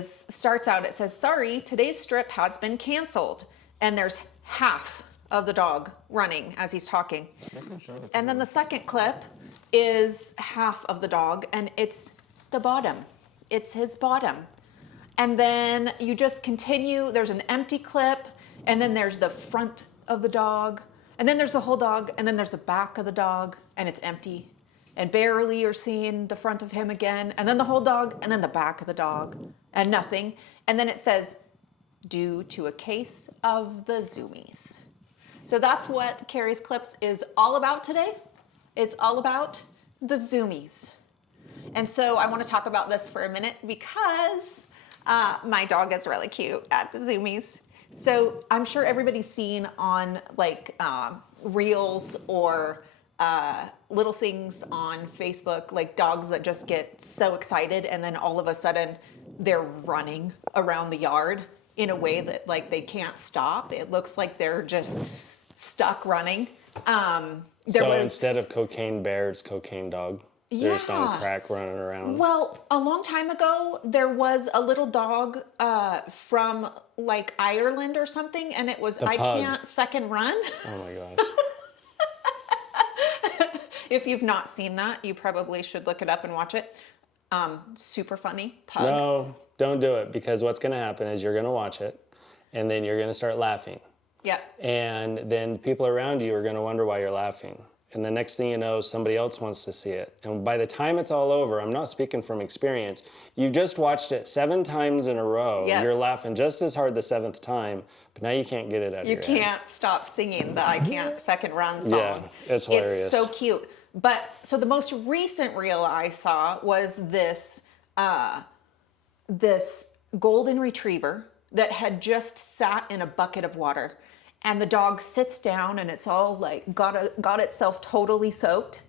starts out, it says, sorry, today's strip has been canceled. And there's half of the dog running as he's talking. And then the second clip is half of the dog, and it's the bottom. It's his bottom. And then you just continue. There's an empty clip, and then there's the front of the dog, and then there's the whole dog, and then there's the back of the dog, and it's empty. And barely you're seeing the front of him again, and then the whole dog, and then the back of the dog, and nothing. And then it says, due to a case of the zoomies. So that's what Carrie's Clips is all about today. It's all about the zoomies. And so I want to talk about this for a minute because my dog is really cute at the zoomies. So I'm sure everybody's seen on like reels or little things on Facebook, like dogs that just get so excited and then all of a sudden they're running around the yard in a way that like they can't stop. It looks like they're just stuck running. Instead of cocaine bear, it's cocaine dog. They're just on crack running around. Well, a long time ago, there was a little dog from like Ireland or something, and it was I Can't Feckin' Run. Oh my gosh. If you've not seen that, you probably should look it up and watch it. Super funny. Pug. No, don't do it, because what's going to happen is you're going to watch it, and then you're going to start laughing. Yeah. And then people around you are going to wonder why you're laughing. And the next thing you know, somebody else wants to see it. And by the time it's all over, I'm not speaking from experience, you've just watched it 7 times in a row. Yeah. You're laughing just as hard the 7th time, but now you can't get it out of your head. You can't stop singing the I Can't Feckin' Run song. Yeah, it's hilarious. It's so cute. But so the most recent reel I saw was this this golden retriever that had just sat in a bucket of water. And the dog sits down and it's all like got itself totally soaked,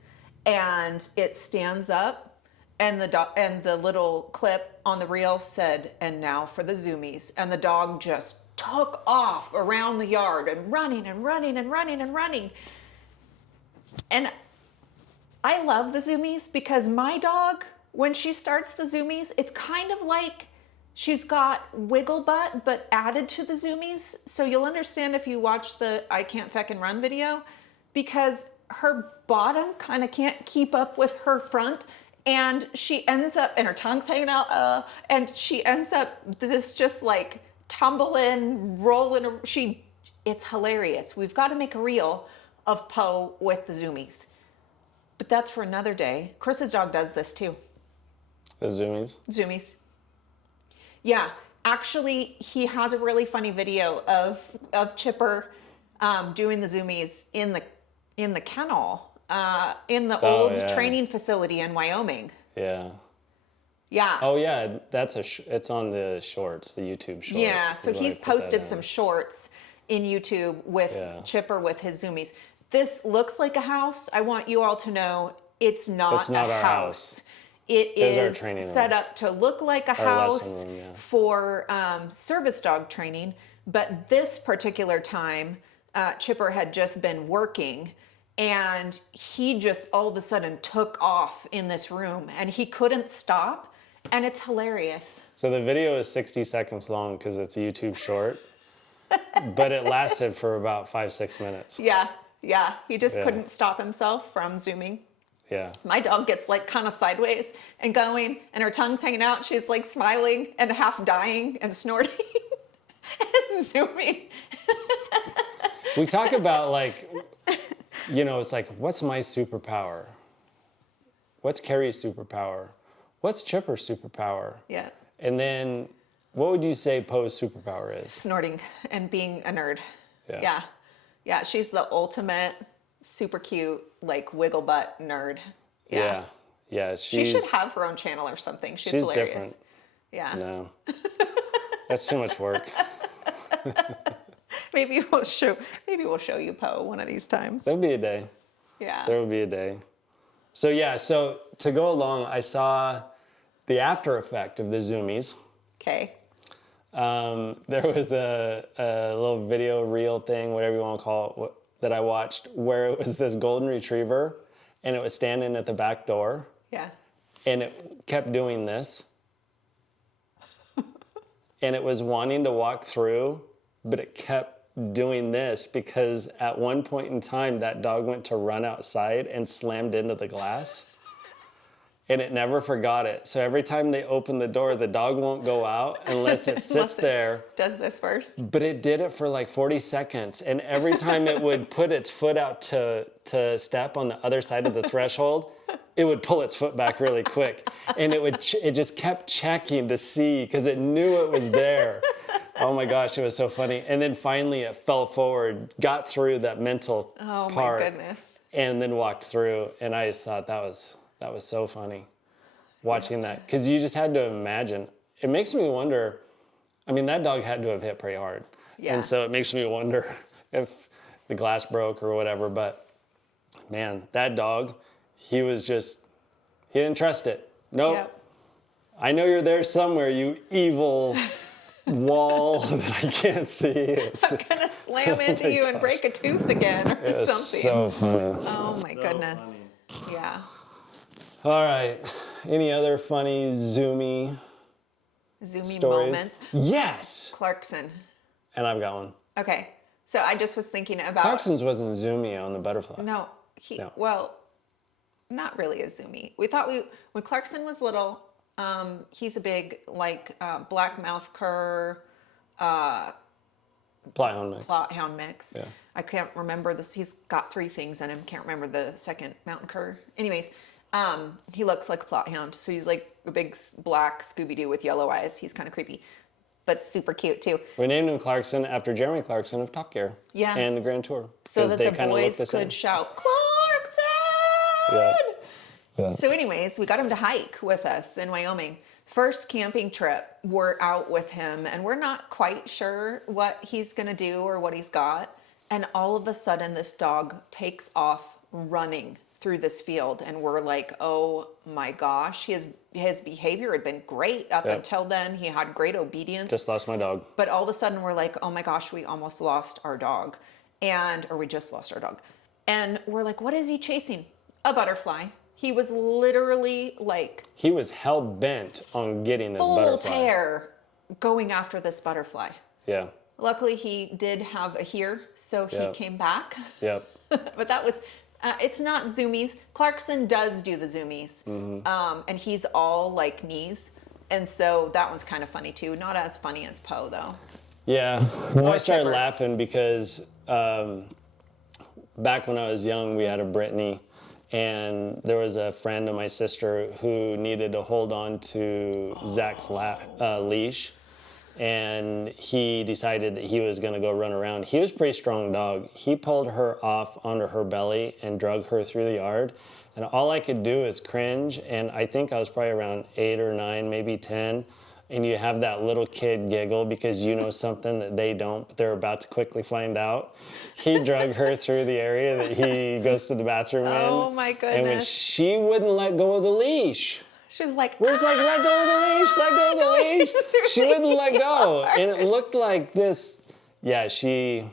and it stands up, and the little clip on the reel said, "And now for the zoomies." And the dog just took off around the yard and running and running and running and running. And I love the zoomies because my dog, when she starts the zoomies, it's kind of like she's got wiggle butt, but added to the zoomies. So you'll understand if you watch the I Can't Feckin' Run video, because her bottom kind of can't keep up with her front. And she ends up, and her tongue's hanging out, and she ends up this just like tumbling, rolling. It's hilarious. We've got to make a reel of Poe with the zoomies. But that's for another day. Chris's dog does this too. The zoomies? Zoomies. Yeah, actually, he has a really funny video of Chipper doing the zoomies in the kennel in the old training facility in Wyoming. Yeah. Yeah. Oh yeah, it's on the shorts, the YouTube shorts. Yeah, so he's posted some shorts in YouTube with Chipper with his zoomies. This looks like a house. I want you all to know it's not a house. It is set up to look like a house for service dog training. But this particular time, Chipper had just been working, and he just all of a sudden took off in this room, and he couldn't stop, and it's hilarious. So the video is 60 seconds long because it's a YouTube short, but it lasted for about 5-6 minutes. Yeah, he just couldn't stop himself from zooming. Yeah. My dog gets like kind of sideways and going, and her tongue's hanging out. She's like smiling and half dying and snorting and zooming. We talk about like, it's like, what's my superpower? What's Carrie's superpower? What's Chipper's superpower? Yeah. And then what would you say Poe's superpower is? Snorting and being a nerd. Yeah. Yeah, she's the ultimate super cute, like wiggle butt nerd. Yeah. She should have her own channel or something. She's hilarious. Different. Yeah. No. That's too much work. Maybe we'll show you Poe one of these times. There'll be a day. Yeah. There will be a day. So to go along, I saw the after effect of the zoomies. Okay. There was a little video reel thing, whatever you want to call it, that I watched, where it was this golden retriever, and it was standing at the back door. Yeah. And it kept doing this. And it was wanting to walk through, but it kept doing this because at one point in time, that dog went to run outside and slammed into the glass. And it never forgot it. So every time they open the door, the dog won't go out unless it sits there. Does this first. But it did it for like 40 seconds. And every time it would put its foot out to step on the other side of the threshold, it would pull its foot back really quick. And it just kept checking to see because it knew it was there. Oh my gosh, it was so funny. And then finally it fell forward, got through that mental part. Oh my goodness. And then walked through. And I just thought that was so funny watching that because you just had to imagine. It makes me wonder, I mean, that dog had to have hit pretty hard. Yeah. And so it makes me wonder if the glass broke or whatever. But man, that dog, he didn't trust it. Nope. Yep. I know you're there somewhere, you evil wall that I can't see. I'm gonna slam into you and break a tooth again or something. So funny. Oh my goodness. Funny. Yeah. All right. Any other funny Zoomy stories? Moments. Yes. Clarkson. And I've got one. Okay. So I just was thinking about. Clarkson's wasn't Zoomy on the butterfly. No. Well, not really a Zoomy. We thought when Clarkson was little, he's a big black mouth cur. Plothound mix. Yeah. I can't remember this. He's got 3 things in him. Can't remember the second mountain cur. Anyways, he looks like a plothound. So he's like a big black Scooby-Doo with yellow eyes. He's kind of creepy, but super cute too. We named him Clarkson after Jeremy Clarkson of Top Gear. Yeah. And the Grand Tour. So that the boys could shout, Clarkson! Yeah. So anyways, we got him to hike with us in Wyoming. First camping trip, we're out with him and we're not quite sure what he's gonna do or what he's got. And all of a sudden this dog takes off running through this field and we're like, oh my gosh, his behavior had been great up until then. He had great obedience. Just lost my dog. But all of a sudden we're like, oh my gosh, we almost lost our dog. Or we just lost our dog. And we're like, what is he chasing? A butterfly. He was literally he was hell bent on getting this butterfly. Full tear going after this butterfly. Yeah. Luckily he did have a hear, so he came back. Yep. But that was, it's not zoomies. Clarkson does do the zoomies. Mm-hmm. And he's all knees. And so that one's kind of funny too. Not as funny as Poe though. Yeah. Well, I started Pepper. laughing because back when I was young, we had a Brittany. And there was a friend of my sister who needed to hold on to Zach's leash. And he decided that he was going to go run around. He was a pretty strong dog. He pulled her off onto her belly and drug her through the yard. And all I could do is cringe. And I think I was probably around 8 or 9, maybe 10. And you have that little kid giggle because you know something that they don't, but they're about to quickly find out. He drug her through the area that he goes to the bathroom in. Oh my goodness. And when she wouldn't let go of the leash, she was like, let go of the leash, let go of the leash. She wouldn't let go. And it looked like this, she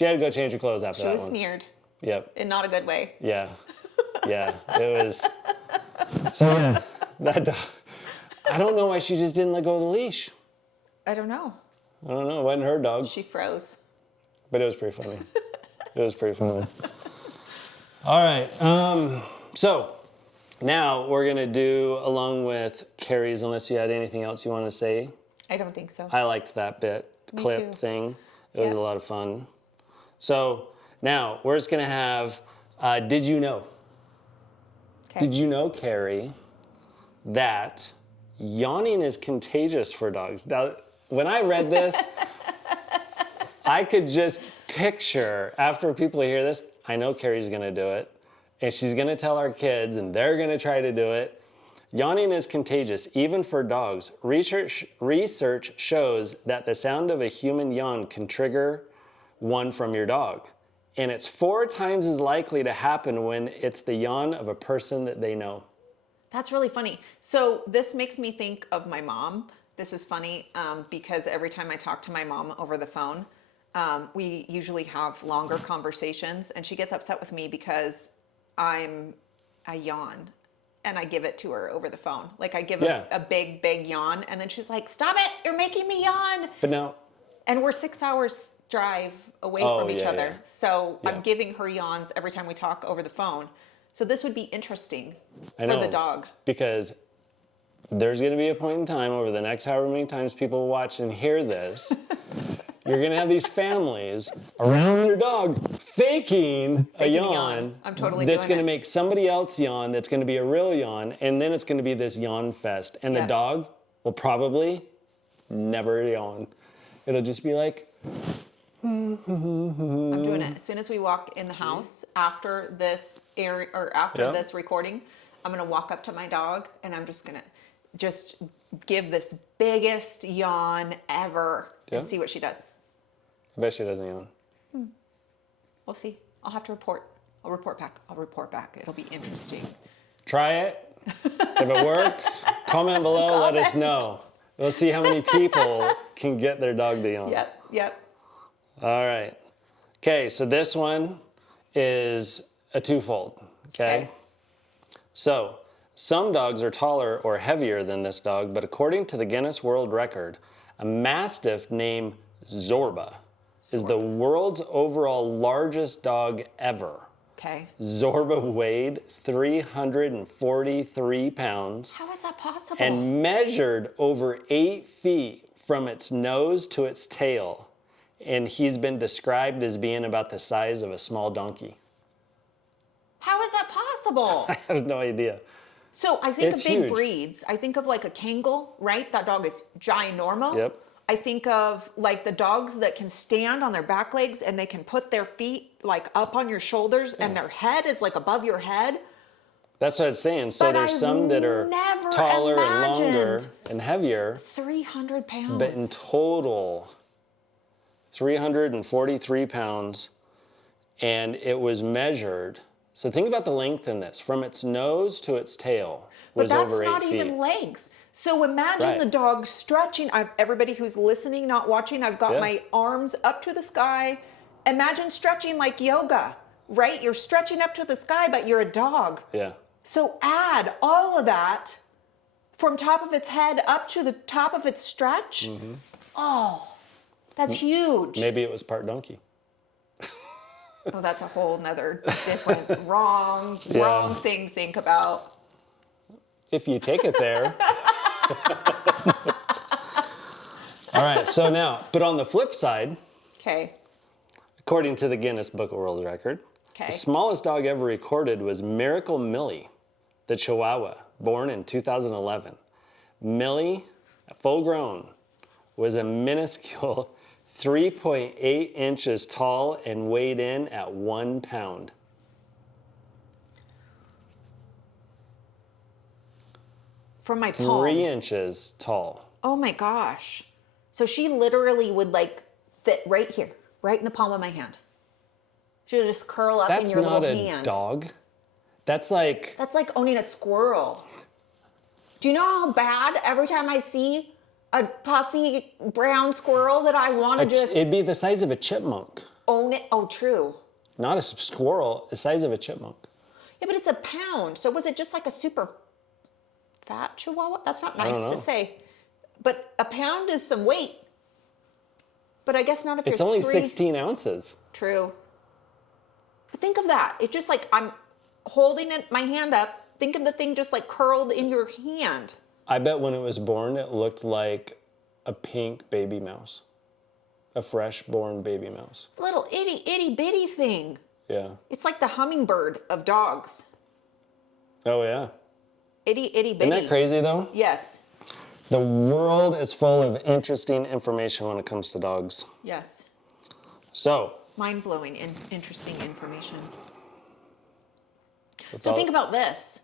had to go change her clothes after that one. She was smeared. Yep. In not a good way. Yeah. Yeah, it was. So yeah, that dog. I don't know why she just didn't let go of the leash. I don't know. It wasn't her dog. She froze. But it was pretty funny. It was pretty funny. All right. So now we're going to do, along with Carrie's, unless you had anything else you want to say. I don't think so. I liked that clip too. thing. It was a lot of fun. So now we're just going to have, did you know? Okay. Did you know, Carrie, that yawning is contagious for dogs? Now, when I read this, I could just picture, after people hear this, I know Carrie's gonna do it, and she's gonna tell our kids, and they're gonna try to do it. Yawning is contagious, even for dogs. Research shows that the sound of a human yawn can trigger one from your dog. And it's 4 times as likely to happen when it's the yawn of a person that they know. That's really funny. So this makes me think of my mom. This is funny because every time I talk to my mom over the phone, we usually have longer conversations, and she gets upset with me because I yawn and I give it to her over the phone. I give a big yawn, and then she's like, stop it, you're making me yawn. But now, and we're 6 hours drive away Oh, from each yeah, other. yeah. So Yeah. I'm giving her yawns every time we talk over the phone. So this would be interesting I for know, the dog. because there's going to be a point in time over the next however many times people watch and hear this, you're going to have these families around their dog faking a yawn. I'm totally that's doing going to it. make somebody else yawn, that's going to be a real yawn, and then it's going to be this yawn fest. And the Yeah. dog will probably never yawn. It'll just be like, I'm doing it. As soon as we walk in the house after this air or after Yeah. this recording, I'm gonna walk up to my dog and I'm just gonna just give this biggest yawn ever Yeah. and see what she does. I bet she doesn't yawn. We'll see. I'll have to report. I'll report back. It'll be interesting. Try it. If it works, comment below, let us know. We'll see how many people can get their dog to yawn. Yep. All right. Okay, so this one is a twofold. Okay. So, some dogs are taller or heavier than this dog, but according to the Guinness World Record, a Mastiff named Zorba is the world's overall largest dog ever. Okay. Zorba weighed 343 pounds How is that possible? and measured over 8 feet from its nose to its tail. And he's been described as being about the size of a small donkey. How is that possible? I have no idea. So I think It's of big huge. breeds. I think of like a Kangol, right? That dog is ginormo. Yep. I think of like the dogs that can stand on their back legs and they can put their feet like up on your shoulders and their head is like above your head. That's what it's saying. So But there's I've some that are never taller and longer imagined. and heavier, 300 pounds. but in total, 343 pounds, and it was measured. So think about the length in this. From its nose to its tail was But that's over 8 not feet. even legs. So imagine Right. the dog stretching. Everybody who's listening, not watching, I've got Yeah. my arms up to the sky. Imagine stretching like yoga, right? You're stretching up to the sky, but you're a dog. Yeah. So add all of that from top of its head up to the top of its stretch. Oh, that's huge. Maybe it was part donkey. Oh, that's a whole nother different wrong thing to think about. If you take it there. All right, so now, but on the flip side, Okay. according to the Guinness Book of World Record, Okay. the smallest dog ever recorded was Miracle Millie, the Chihuahua, born in 2011. Millie, full grown, was a minuscule 3.8 inches tall and weighed in at 1 pound. From my palm. 3 inches tall. Oh my gosh. So she literally would like fit right here, right in the palm of my hand. She would just curl up in That's your not little a hand. dog. That's like, That's like owning a squirrel. Do you know how bad every time I see a puffy brown squirrel that I want to just it'd be the size of a chipmunk. own it? Oh, true. Not a squirrel, the size of a chipmunk. Yeah, but it's a pound. So was it just like a super fat chihuahua? That's not nice know. to say. But a pound is some weight. But I guess not if It's you're only 3. 16 ounces. True. But think of that. It's just like I'm holding it, my hand up. Think of the thing just like curled in your hand. I bet when it was born, it looked like a pink baby mouse. A fresh born baby mouse. Little itty bitty thing. Yeah. It's like the hummingbird of dogs. Oh, yeah. Itty bitty. Isn't that crazy, though? Yes. The world is full of interesting information when it comes to dogs. Yes. So, Mind-blowing and interesting information. it's So all- think about this.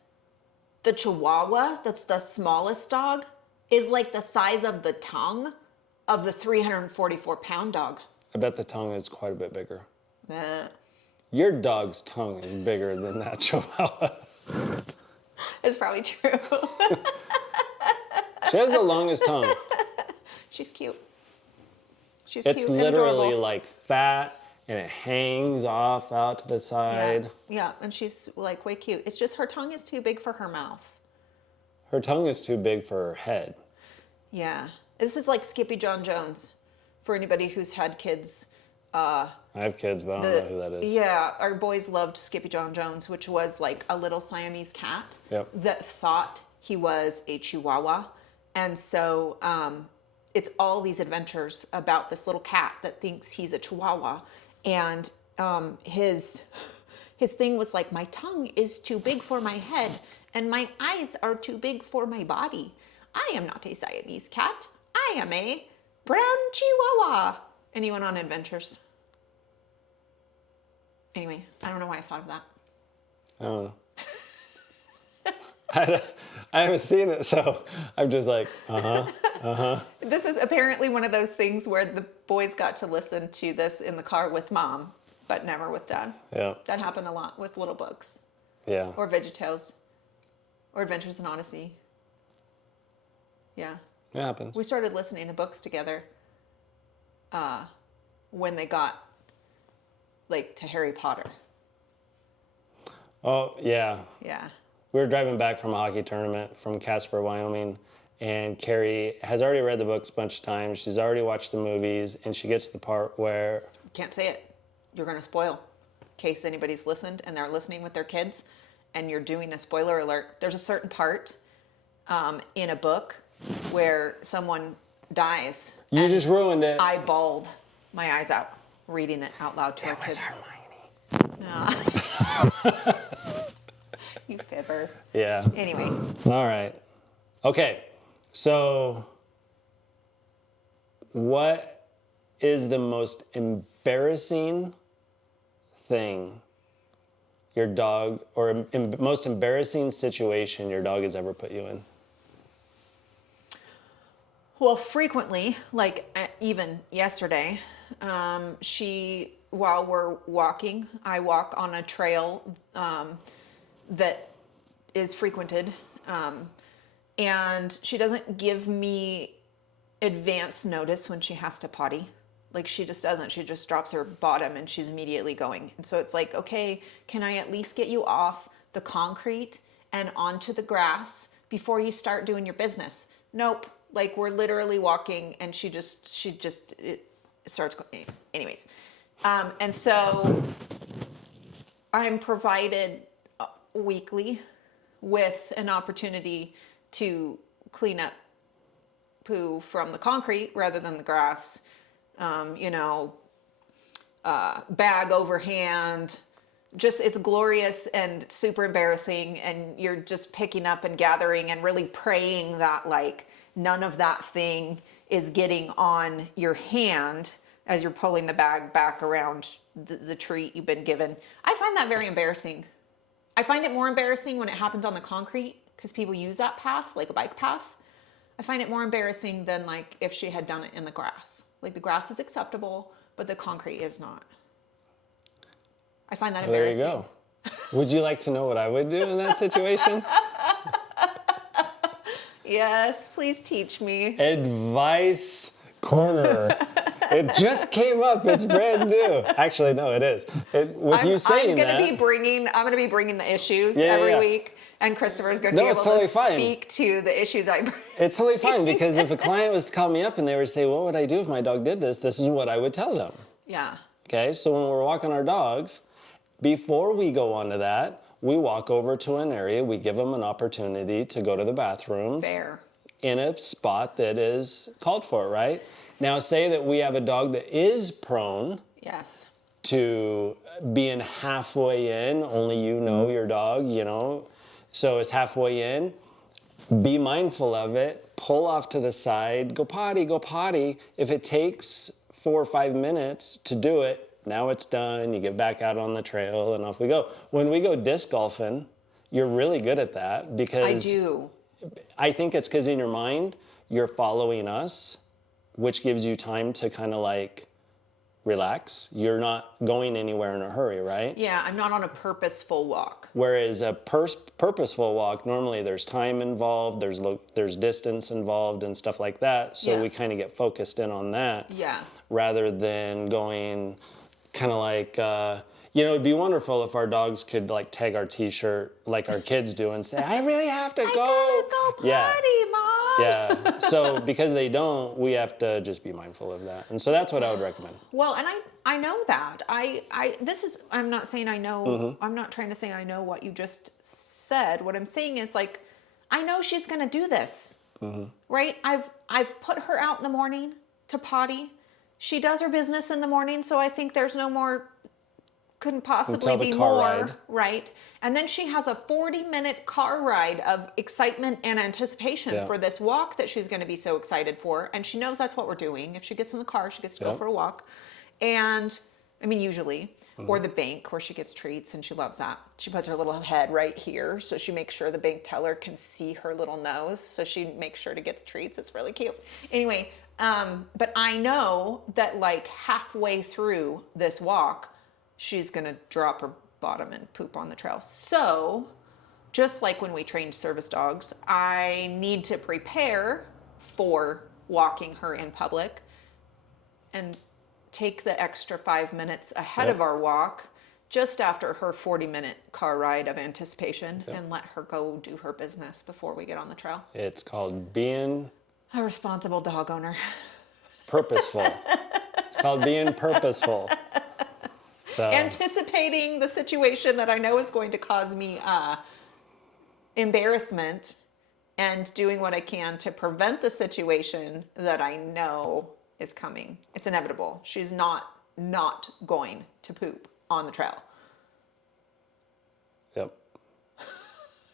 The Chihuahua, that's the smallest dog, is like the size of the tongue of the 344-pound dog. I bet the tongue is quite a bit bigger. Meh. Your dog's tongue is bigger than that Chihuahua. It's probably true. She has the longest tongue. She's cute. She's It's cute and literally adorable. like fat and it hangs off out to the side. Yeah, and she's like way cute. It's just her tongue is too big for her mouth. Her tongue is too big for her head. Yeah. This is like Skippy John Jones for anybody who's had kids I have kids, but I don't know who that is. Yeah, our boys loved Skippy John Jones, which was like a little Siamese cat that thought he was a Chihuahua. And so it's all these adventures about this little cat that thinks he's a Chihuahua. And his thing was like, my tongue is too big for my head and my eyes are too big for my body. I am not a Siamese cat. I am a brown Chihuahua. And he went on adventures. Anyway, I don't know why I thought of that. I don't know. I haven't seen it, so I'm just like, This is apparently one of those things where the boys got to listen to this in the car with mom, but never with dad. Yeah. That happened a lot with little books. Yeah. Or VeggieTales. Or Adventures in Odyssey. Yeah. It happens. We started listening to books together when they got like to Harry Potter. Oh, yeah. Yeah. We were driving back from a hockey tournament from Casper, Wyoming, and Carrie has already read the books a bunch of times. She's already watched the movies, and she gets to the part where... Can't say it. You're going to spoil. In case anybody's listened and they're listening with their kids and you're doing a spoiler alert. There's a certain part in a book where someone dies. You just ruined it. I bawled my eyes out reading it out loud to our kids. Hermione. You fibber. Yeah. Anyway. All right. Okay. So, what is the most embarrassing thing your dog, or most embarrassing situation your dog has ever put you in? Well, frequently, like even yesterday, while we're walking, I walk on a trail that is frequented, and she doesn't give me advance notice when she has to potty. Like she just doesn't. She just drops her bottom and she's immediately going. And so it's like, okay, can I at least get you off the concrete and onto the grass before you start doing your business? Nope. Like we're literally walking and she just it starts going. Anyways. And so I'm provided weekly with an opportunity to clean up poo from the concrete rather than the grass. Bag overhand, just it's glorious and super embarrassing, and you're just picking up and gathering and really praying that like none of that thing is getting on your hand as you're pulling the bag back around the treat you've been given. I find that very embarrassing. I find it more embarrassing when it happens on the concrete because people use that path, like a bike path. I find it more embarrassing than like if she had done it in the grass. Like the grass is acceptable, but the concrete is not. I find that embarrassing. There you go. Would you like to know what I would do in that situation? Yes, please teach me. Advice corner. It just came up. It's brand new. Actually, no, it is. I'm gonna be bringing the issues every week, and Christopher's going to be able to speak to the issues I bring. It's totally fine, because if a client was to call me up and they were to say, what would I do if my dog did this? This is what I would tell them. Yeah. Okay, so when we're walking our dogs, before we go on to that, we walk over to an area, we give them an opportunity to go to the bathroom. Fair. In a spot that is called for, right? Now, say that we have a dog that is prone to being halfway in, only you know your dog, so it's halfway in. Be mindful of it, pull off to the side, go potty. If it takes 4 or 5 minutes to do it, now it's done, you get back out on the trail and off we go. When we go disc golfing, you're really good at that because... I do. I think it's because in your mind, you're following us, which gives you time to kind of like relax. You're not going anywhere in a hurry, right? Yeah, I'm not on a purposeful walk. Whereas a purposeful walk, normally there's time involved, there's distance involved and stuff like that. So we kind of get focused in on that. Yeah. Rather than going kind of like, it'd be wonderful if our dogs could like tag our t-shirt like our kids do and say, I really have to go. I gotta go potty, Mom. Yeah, so because they don't, we have to just be mindful of that. And so that's what I would recommend. Well, and I know that. I'm not saying I know, I'm not trying to say I know what you just said. What I'm saying is like, I know she's going to do this, right? I've put her out in the morning to potty. She does her business in the morning. So I think there's no more, couldn't possibly be more, right? And then she has a 40-minute car ride of excitement and anticipation for this walk that she's going to be so excited for. And she knows that's what we're doing. If she gets in the car, she gets to go for a walk. And I mean, usually, or the bank where she gets treats and she loves that. She puts her little head right here. So she makes sure the bank teller can see her little nose. So she makes sure to get the treats. It's really cute. Anyway, but I know that like halfway through this walk, she's going to drop her bottom and poop on the trail. So just like when we trained service dogs, I need to prepare for walking her in public and take the extra 5 minutes ahead of our walk just after her 40-minute car ride of anticipation and let her go do her business before we get on the trail. It's called being a responsible dog owner. Purposeful. It's called being purposeful. So. Anticipating the situation that I know is going to cause me embarrassment and doing what I can to prevent the situation that I know is coming. It's inevitable. She's not going to poop on the trail. Yep.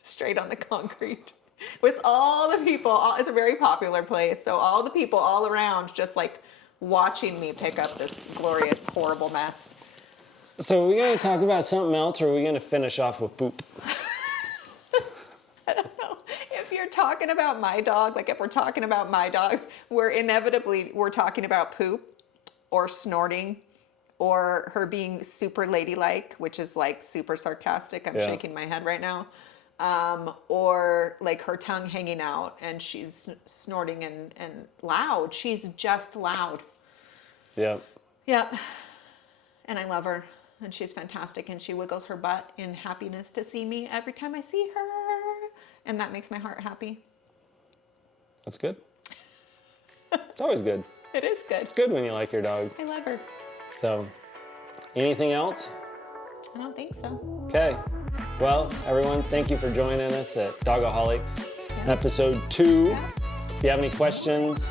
Straight on the concrete. With all the people, it's a very popular place, so all the people all around just like watching me pick up this glorious, horrible mess. So are we going to talk about something else, or are we going to finish off with poop? I don't know. If you're talking about my dog, like if we're talking about my dog, we're talking about poop or snorting or her being super ladylike, which is like super sarcastic. I'm shaking my head right now. Or like her tongue hanging out and she's snorting and loud. She's just loud. Yep. Yep. And I love her. And she's fantastic. And she wiggles her butt in happiness to see me every time I see her. And that makes my heart happy. That's good. It's always good. It is good. It's good when you like your dog. I love her. So, anything else? I don't think so. Okay. Well, everyone, thank you for joining us at Dogaholics, episode 2. Yeah. If you have any questions,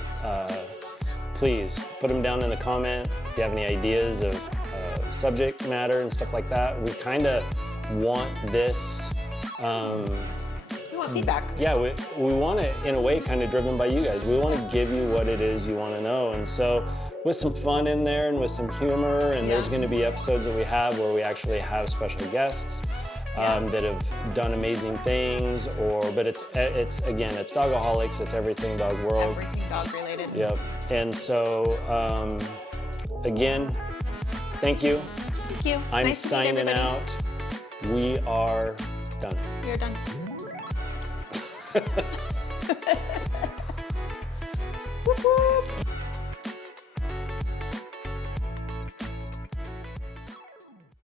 please put them down in the comment. If you have any ideas of subject matter and stuff like that, we kind of want this. We want feedback. Yeah, we want it in a way kind of driven by you guys. We want to give you what it is you want to know. And so with some fun in there and with some humor, and there's going to be episodes that we have where we actually have special guests that have done amazing things, but it's again, it's Dogaholics, it's everything dog world. Everything dog related. Yep. And so, again, thank you. Thank you. I'm Nice to meet signing everybody. out. We are done. We are done. Whoop, whoop.